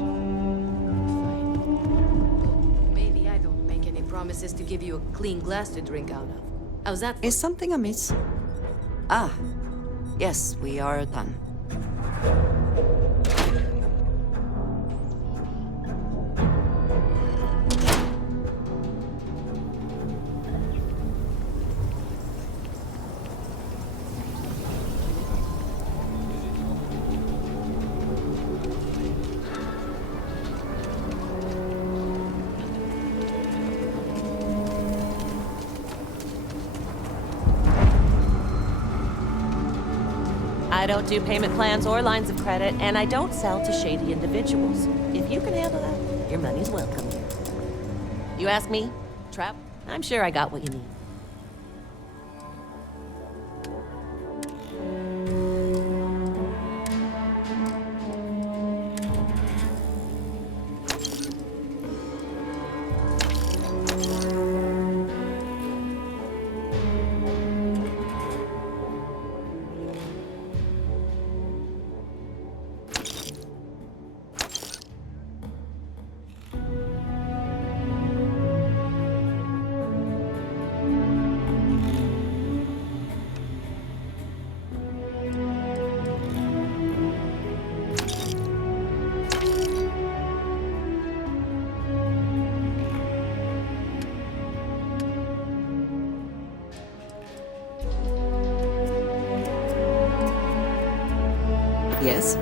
Maybe I don't make any promises to give you a clean glass to drink out of. How's that? Is something amiss? Ah, yes, we are done. I don't do payment plans or lines of credit, and I don't sell to shady individuals. If you can handle that, your money's welcome. You ask me, Trap, I'm sure I got what you need. Yes?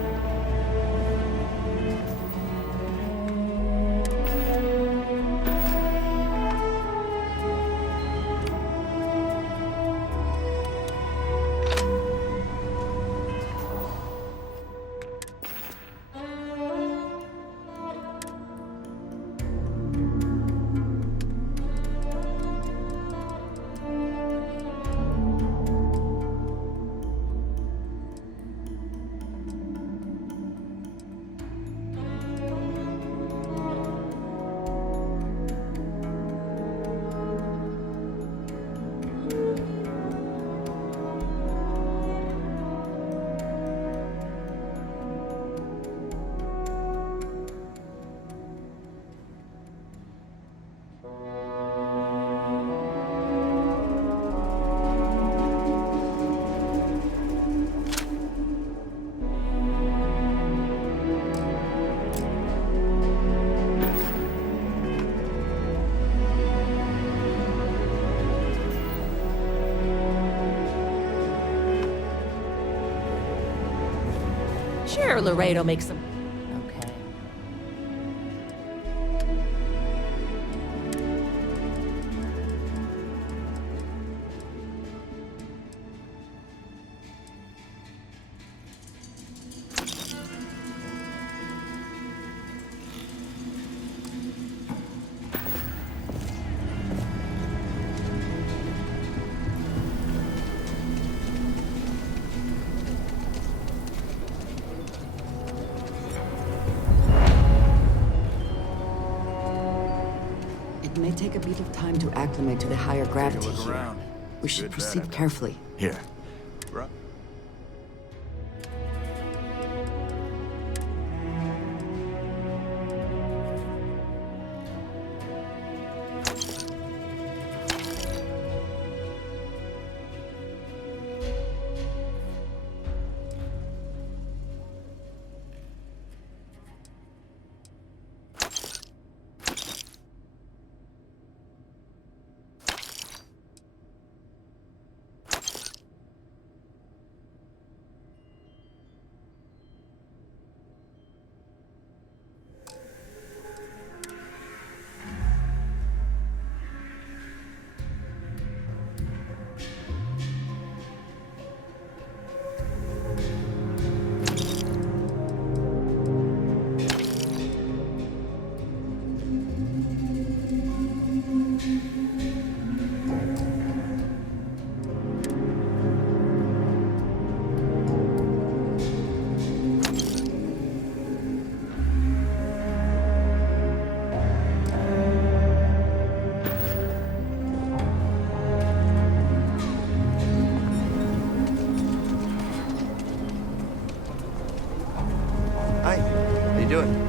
Sure, Laredo makes some... Okay. may take a bit of time to acclimate to the higher gravity look here. around. We should Good, bad, proceed and- carefully. Here. Right. Hi, how you doing?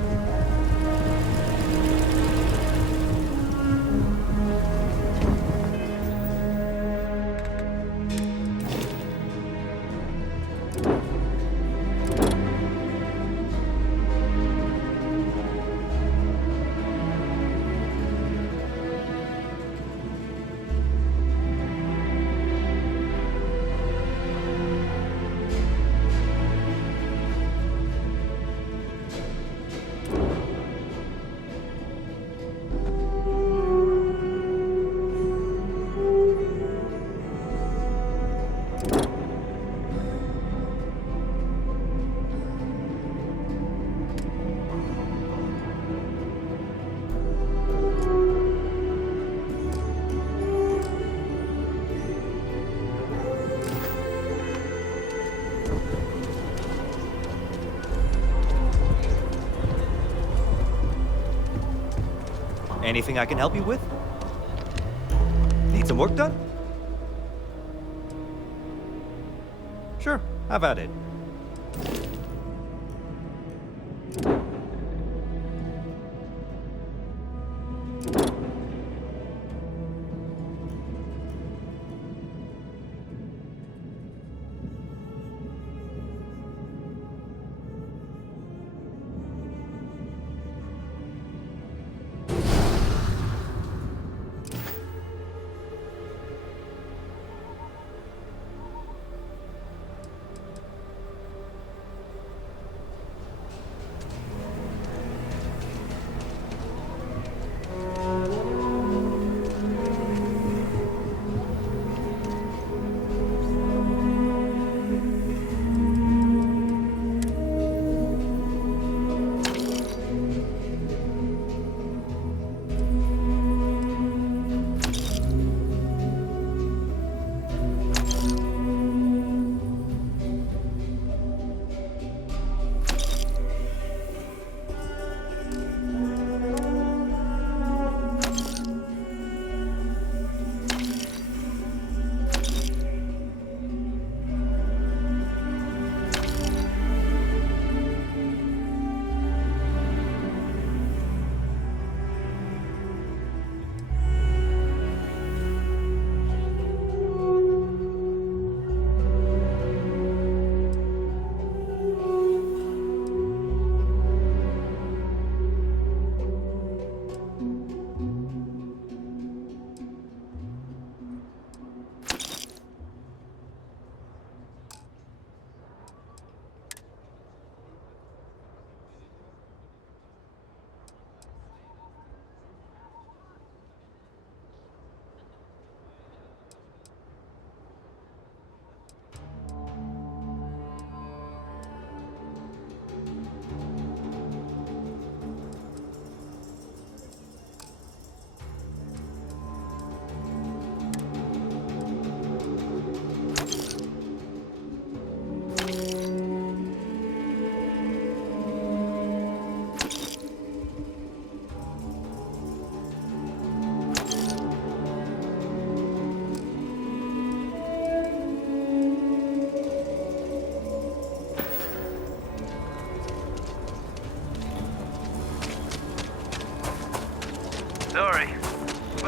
Anything I can help you with? Need some work done? Sure, have at it.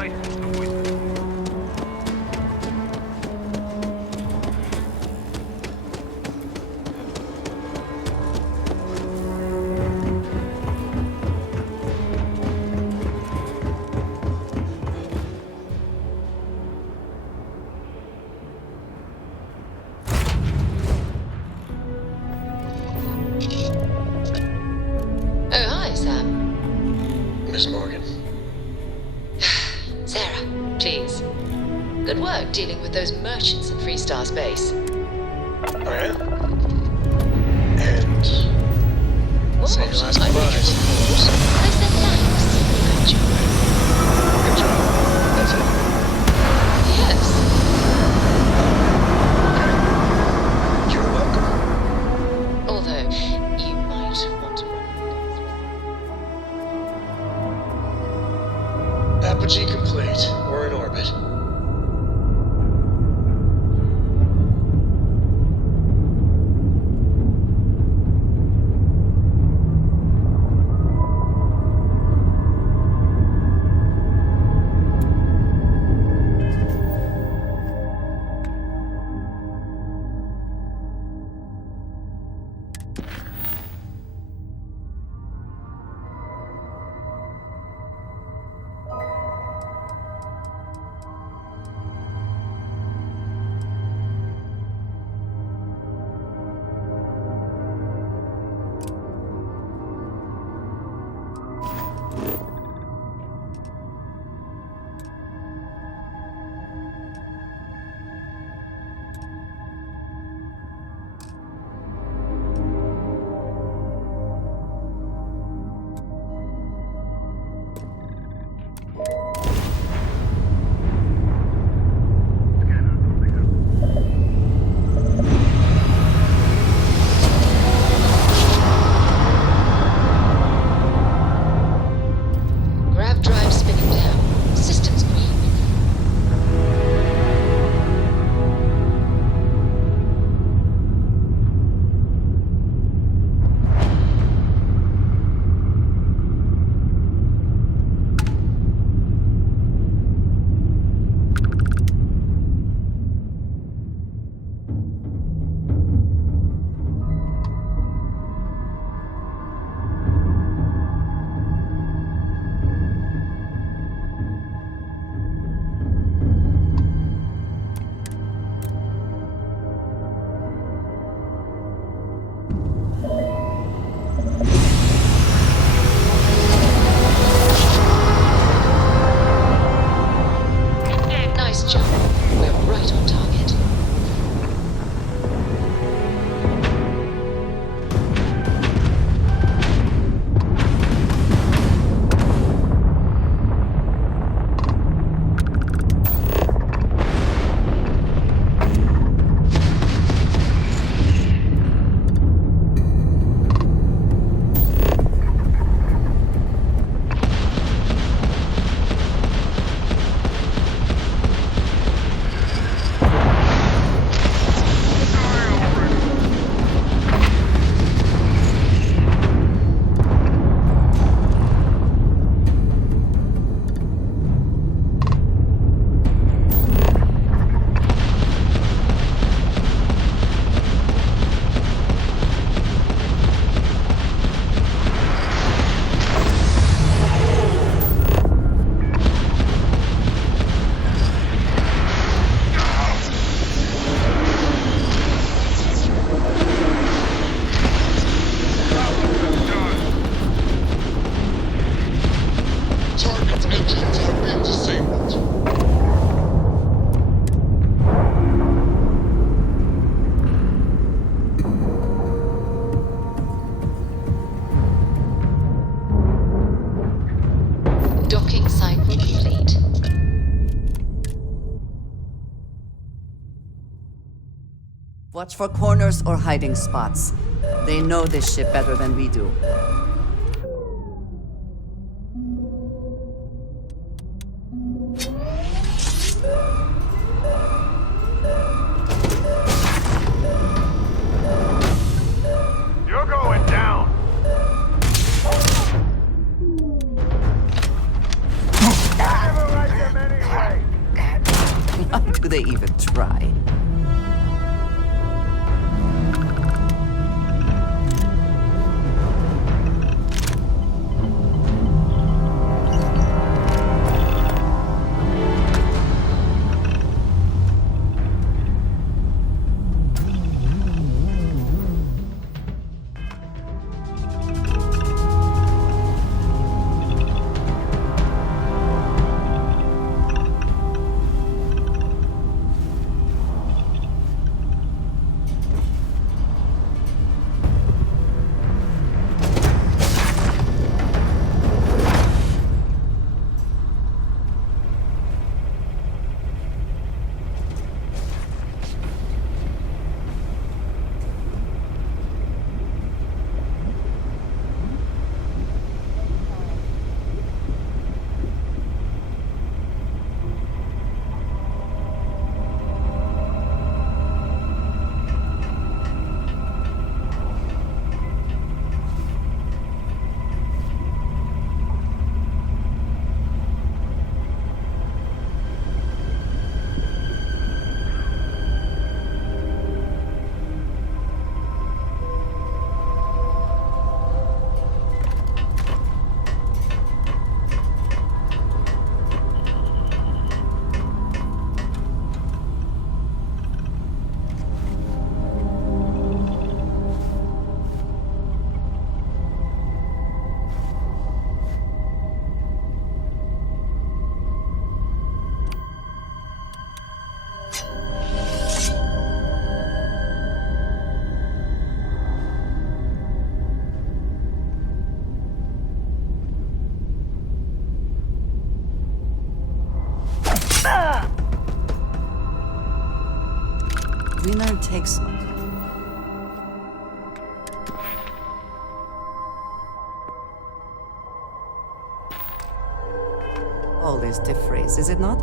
license to witness. Oh, hi, Sam. Miss Morgan. Sarah, please. Good work dealing with those merchants in Freestar's base. Oh, yeah? And... What? Say your last I goodbye, I suppose. I said thanks. Good job. Good job. That's it? Yes. You're welcome. Although, you might want to run. Apogee complete. We're in orbit. Grav drive spinning down. Systems green. Nice job. We're right on target. Docking cycle complete. Watch for corners or hiding spots. They know this ship better than we do. You're going down. Never like your man. they even try. Winner takes one. All is the phrase, is it not?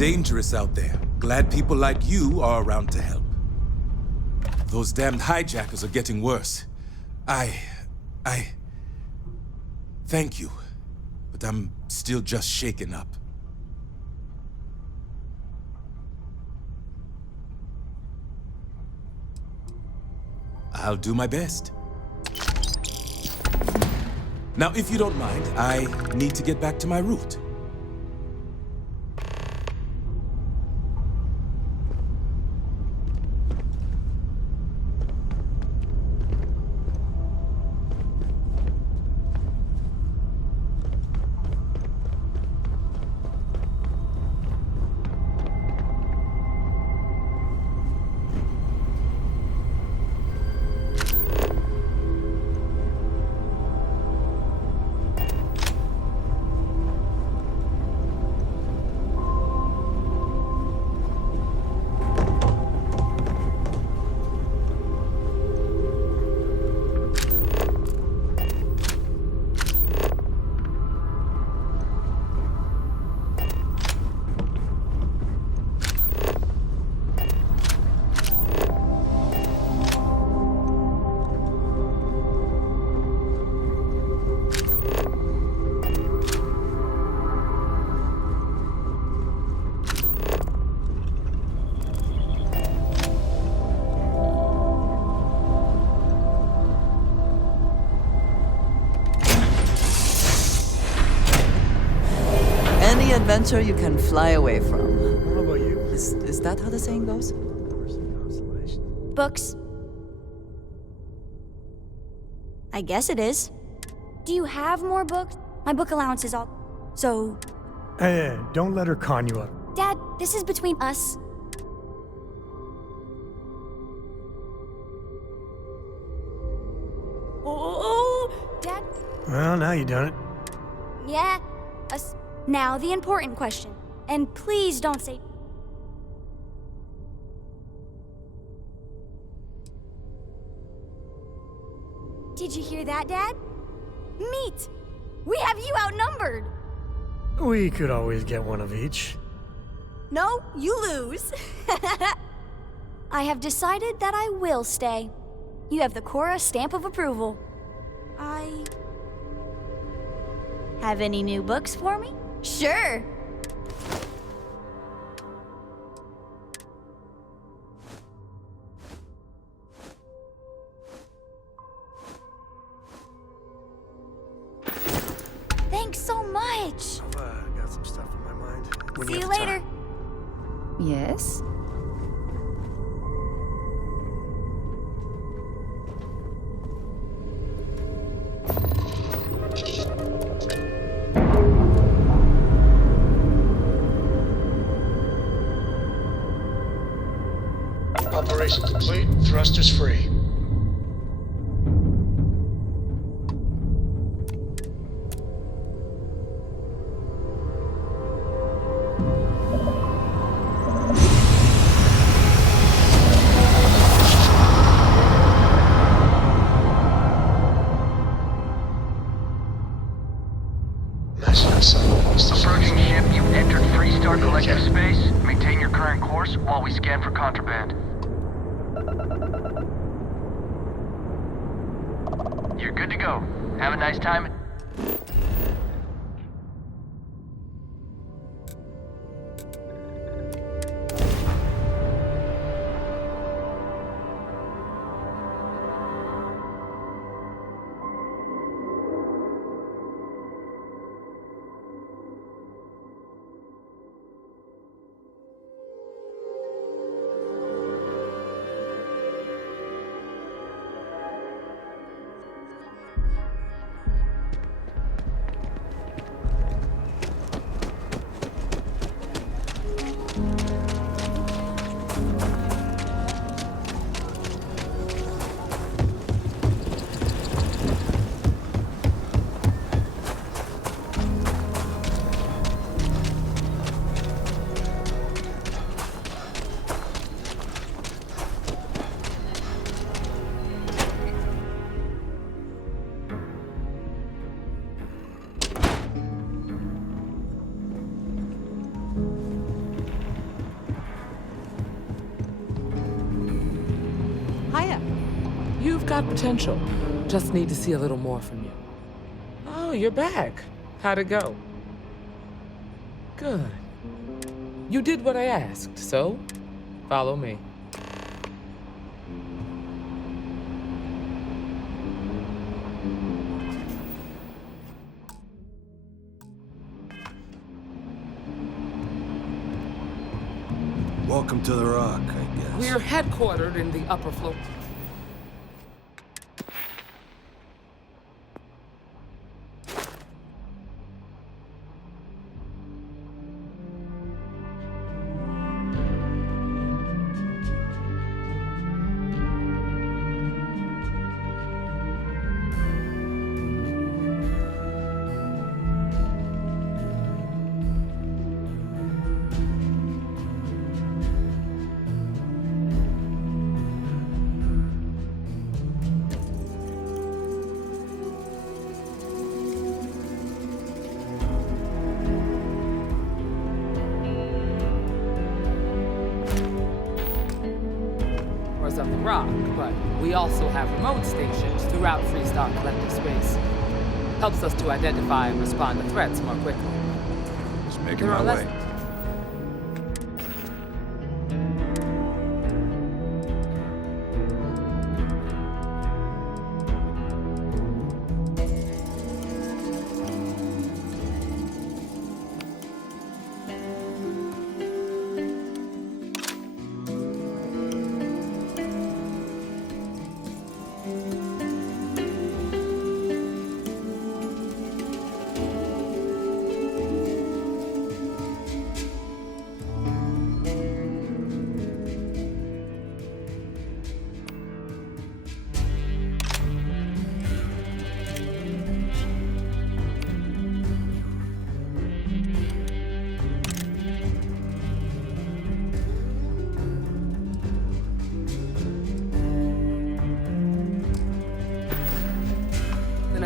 dangerous out there. Glad people like you are around to help. Those damned hijackers are getting worse. Thank you, but I'm still just shaken up. I'll do my best. Now, if you don't mind, I need to get back to my route. Adventure you can fly away from. How about you? Is that how the saying goes? Books. I guess it is. Do you have more books? My book allowance is all... So... Hey, don't let her con you up. Dad, this is between us. Oh, Dad? Well, now you done it. Yeah, us. Now the important question. And please don't say... Did you hear that, Dad? Meet! We have you outnumbered! We could always get one of each. No, you lose. I have decided that I will stay. You have the Cora stamp of approval. Have any new books for me? Sure. Thanks so much. I've got some stuff in my mind. When See you have later. time. Yes? Operation complete. Thrusters free. Approaching ship, you've entered Freestar Collective Space. Maintain your current course while we scan for contraband. You're good to go. Have a nice time. got potential. Just need to see a little more from you. Oh, you're back. How'd it go? Good. You did what I asked, so follow me. Welcome to the Rock, I guess. We're headquartered in the upper floor. Of the Rock, but we also have remote stations throughout Freestar Collective space. Helps us to identify and respond to threats more quickly. Just making my way.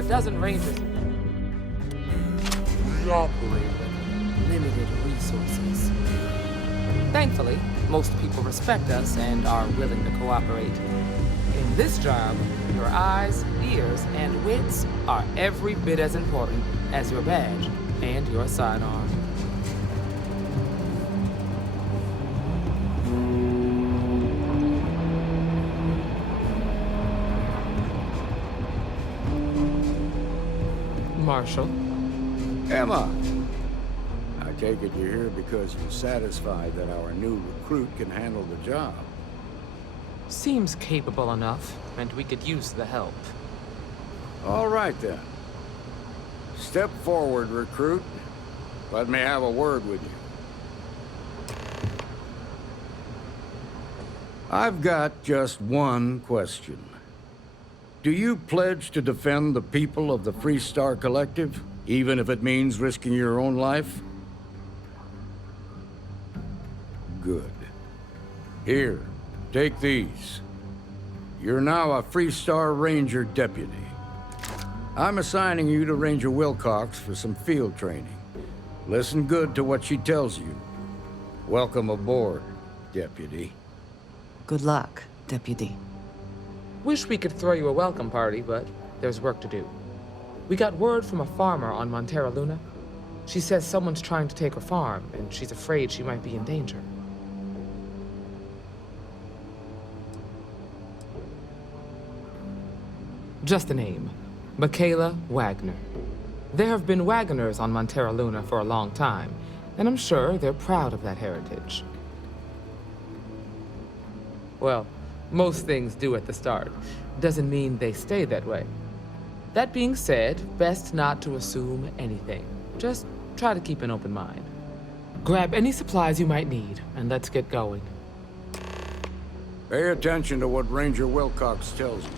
Dozen rangers. We operate with limited resources. Thankfully, most people respect us and are willing to cooperate. In this job, your eyes, ears, and wits are every bit as important as your badge and your sidearm. Marshall. Emma! I take it you're here because you're satisfied that our new recruit can handle the job. Seems capable enough, and we could use the help. All right, then. Step forward, recruit. Let me have a word with you. I've got just one question. Do you pledge to defend the people of the Freestar Collective, even if it means risking your own life? Good. Here, take these. You're now a Freestar Ranger deputy. I'm assigning you to Ranger Wilcox for some field training. Listen good to what she tells you. Welcome aboard, deputy. Good luck, deputy. Wish we could throw you a welcome party, but there's work to do. We got word from a farmer on Montera Luna. She says someone's trying to take her farm, and she's afraid she might be in danger. Just a name. Michaela Wagner. There have been Wagoners on Montera Luna for a long time, and I'm sure they're proud of that heritage. Well, most things do at the start. Doesn't mean they stay that way. That being said, best not to assume anything. Just try to keep an open mind. Grab any supplies you might need, and let's get going. Pay attention to what Ranger Wilcox tells you.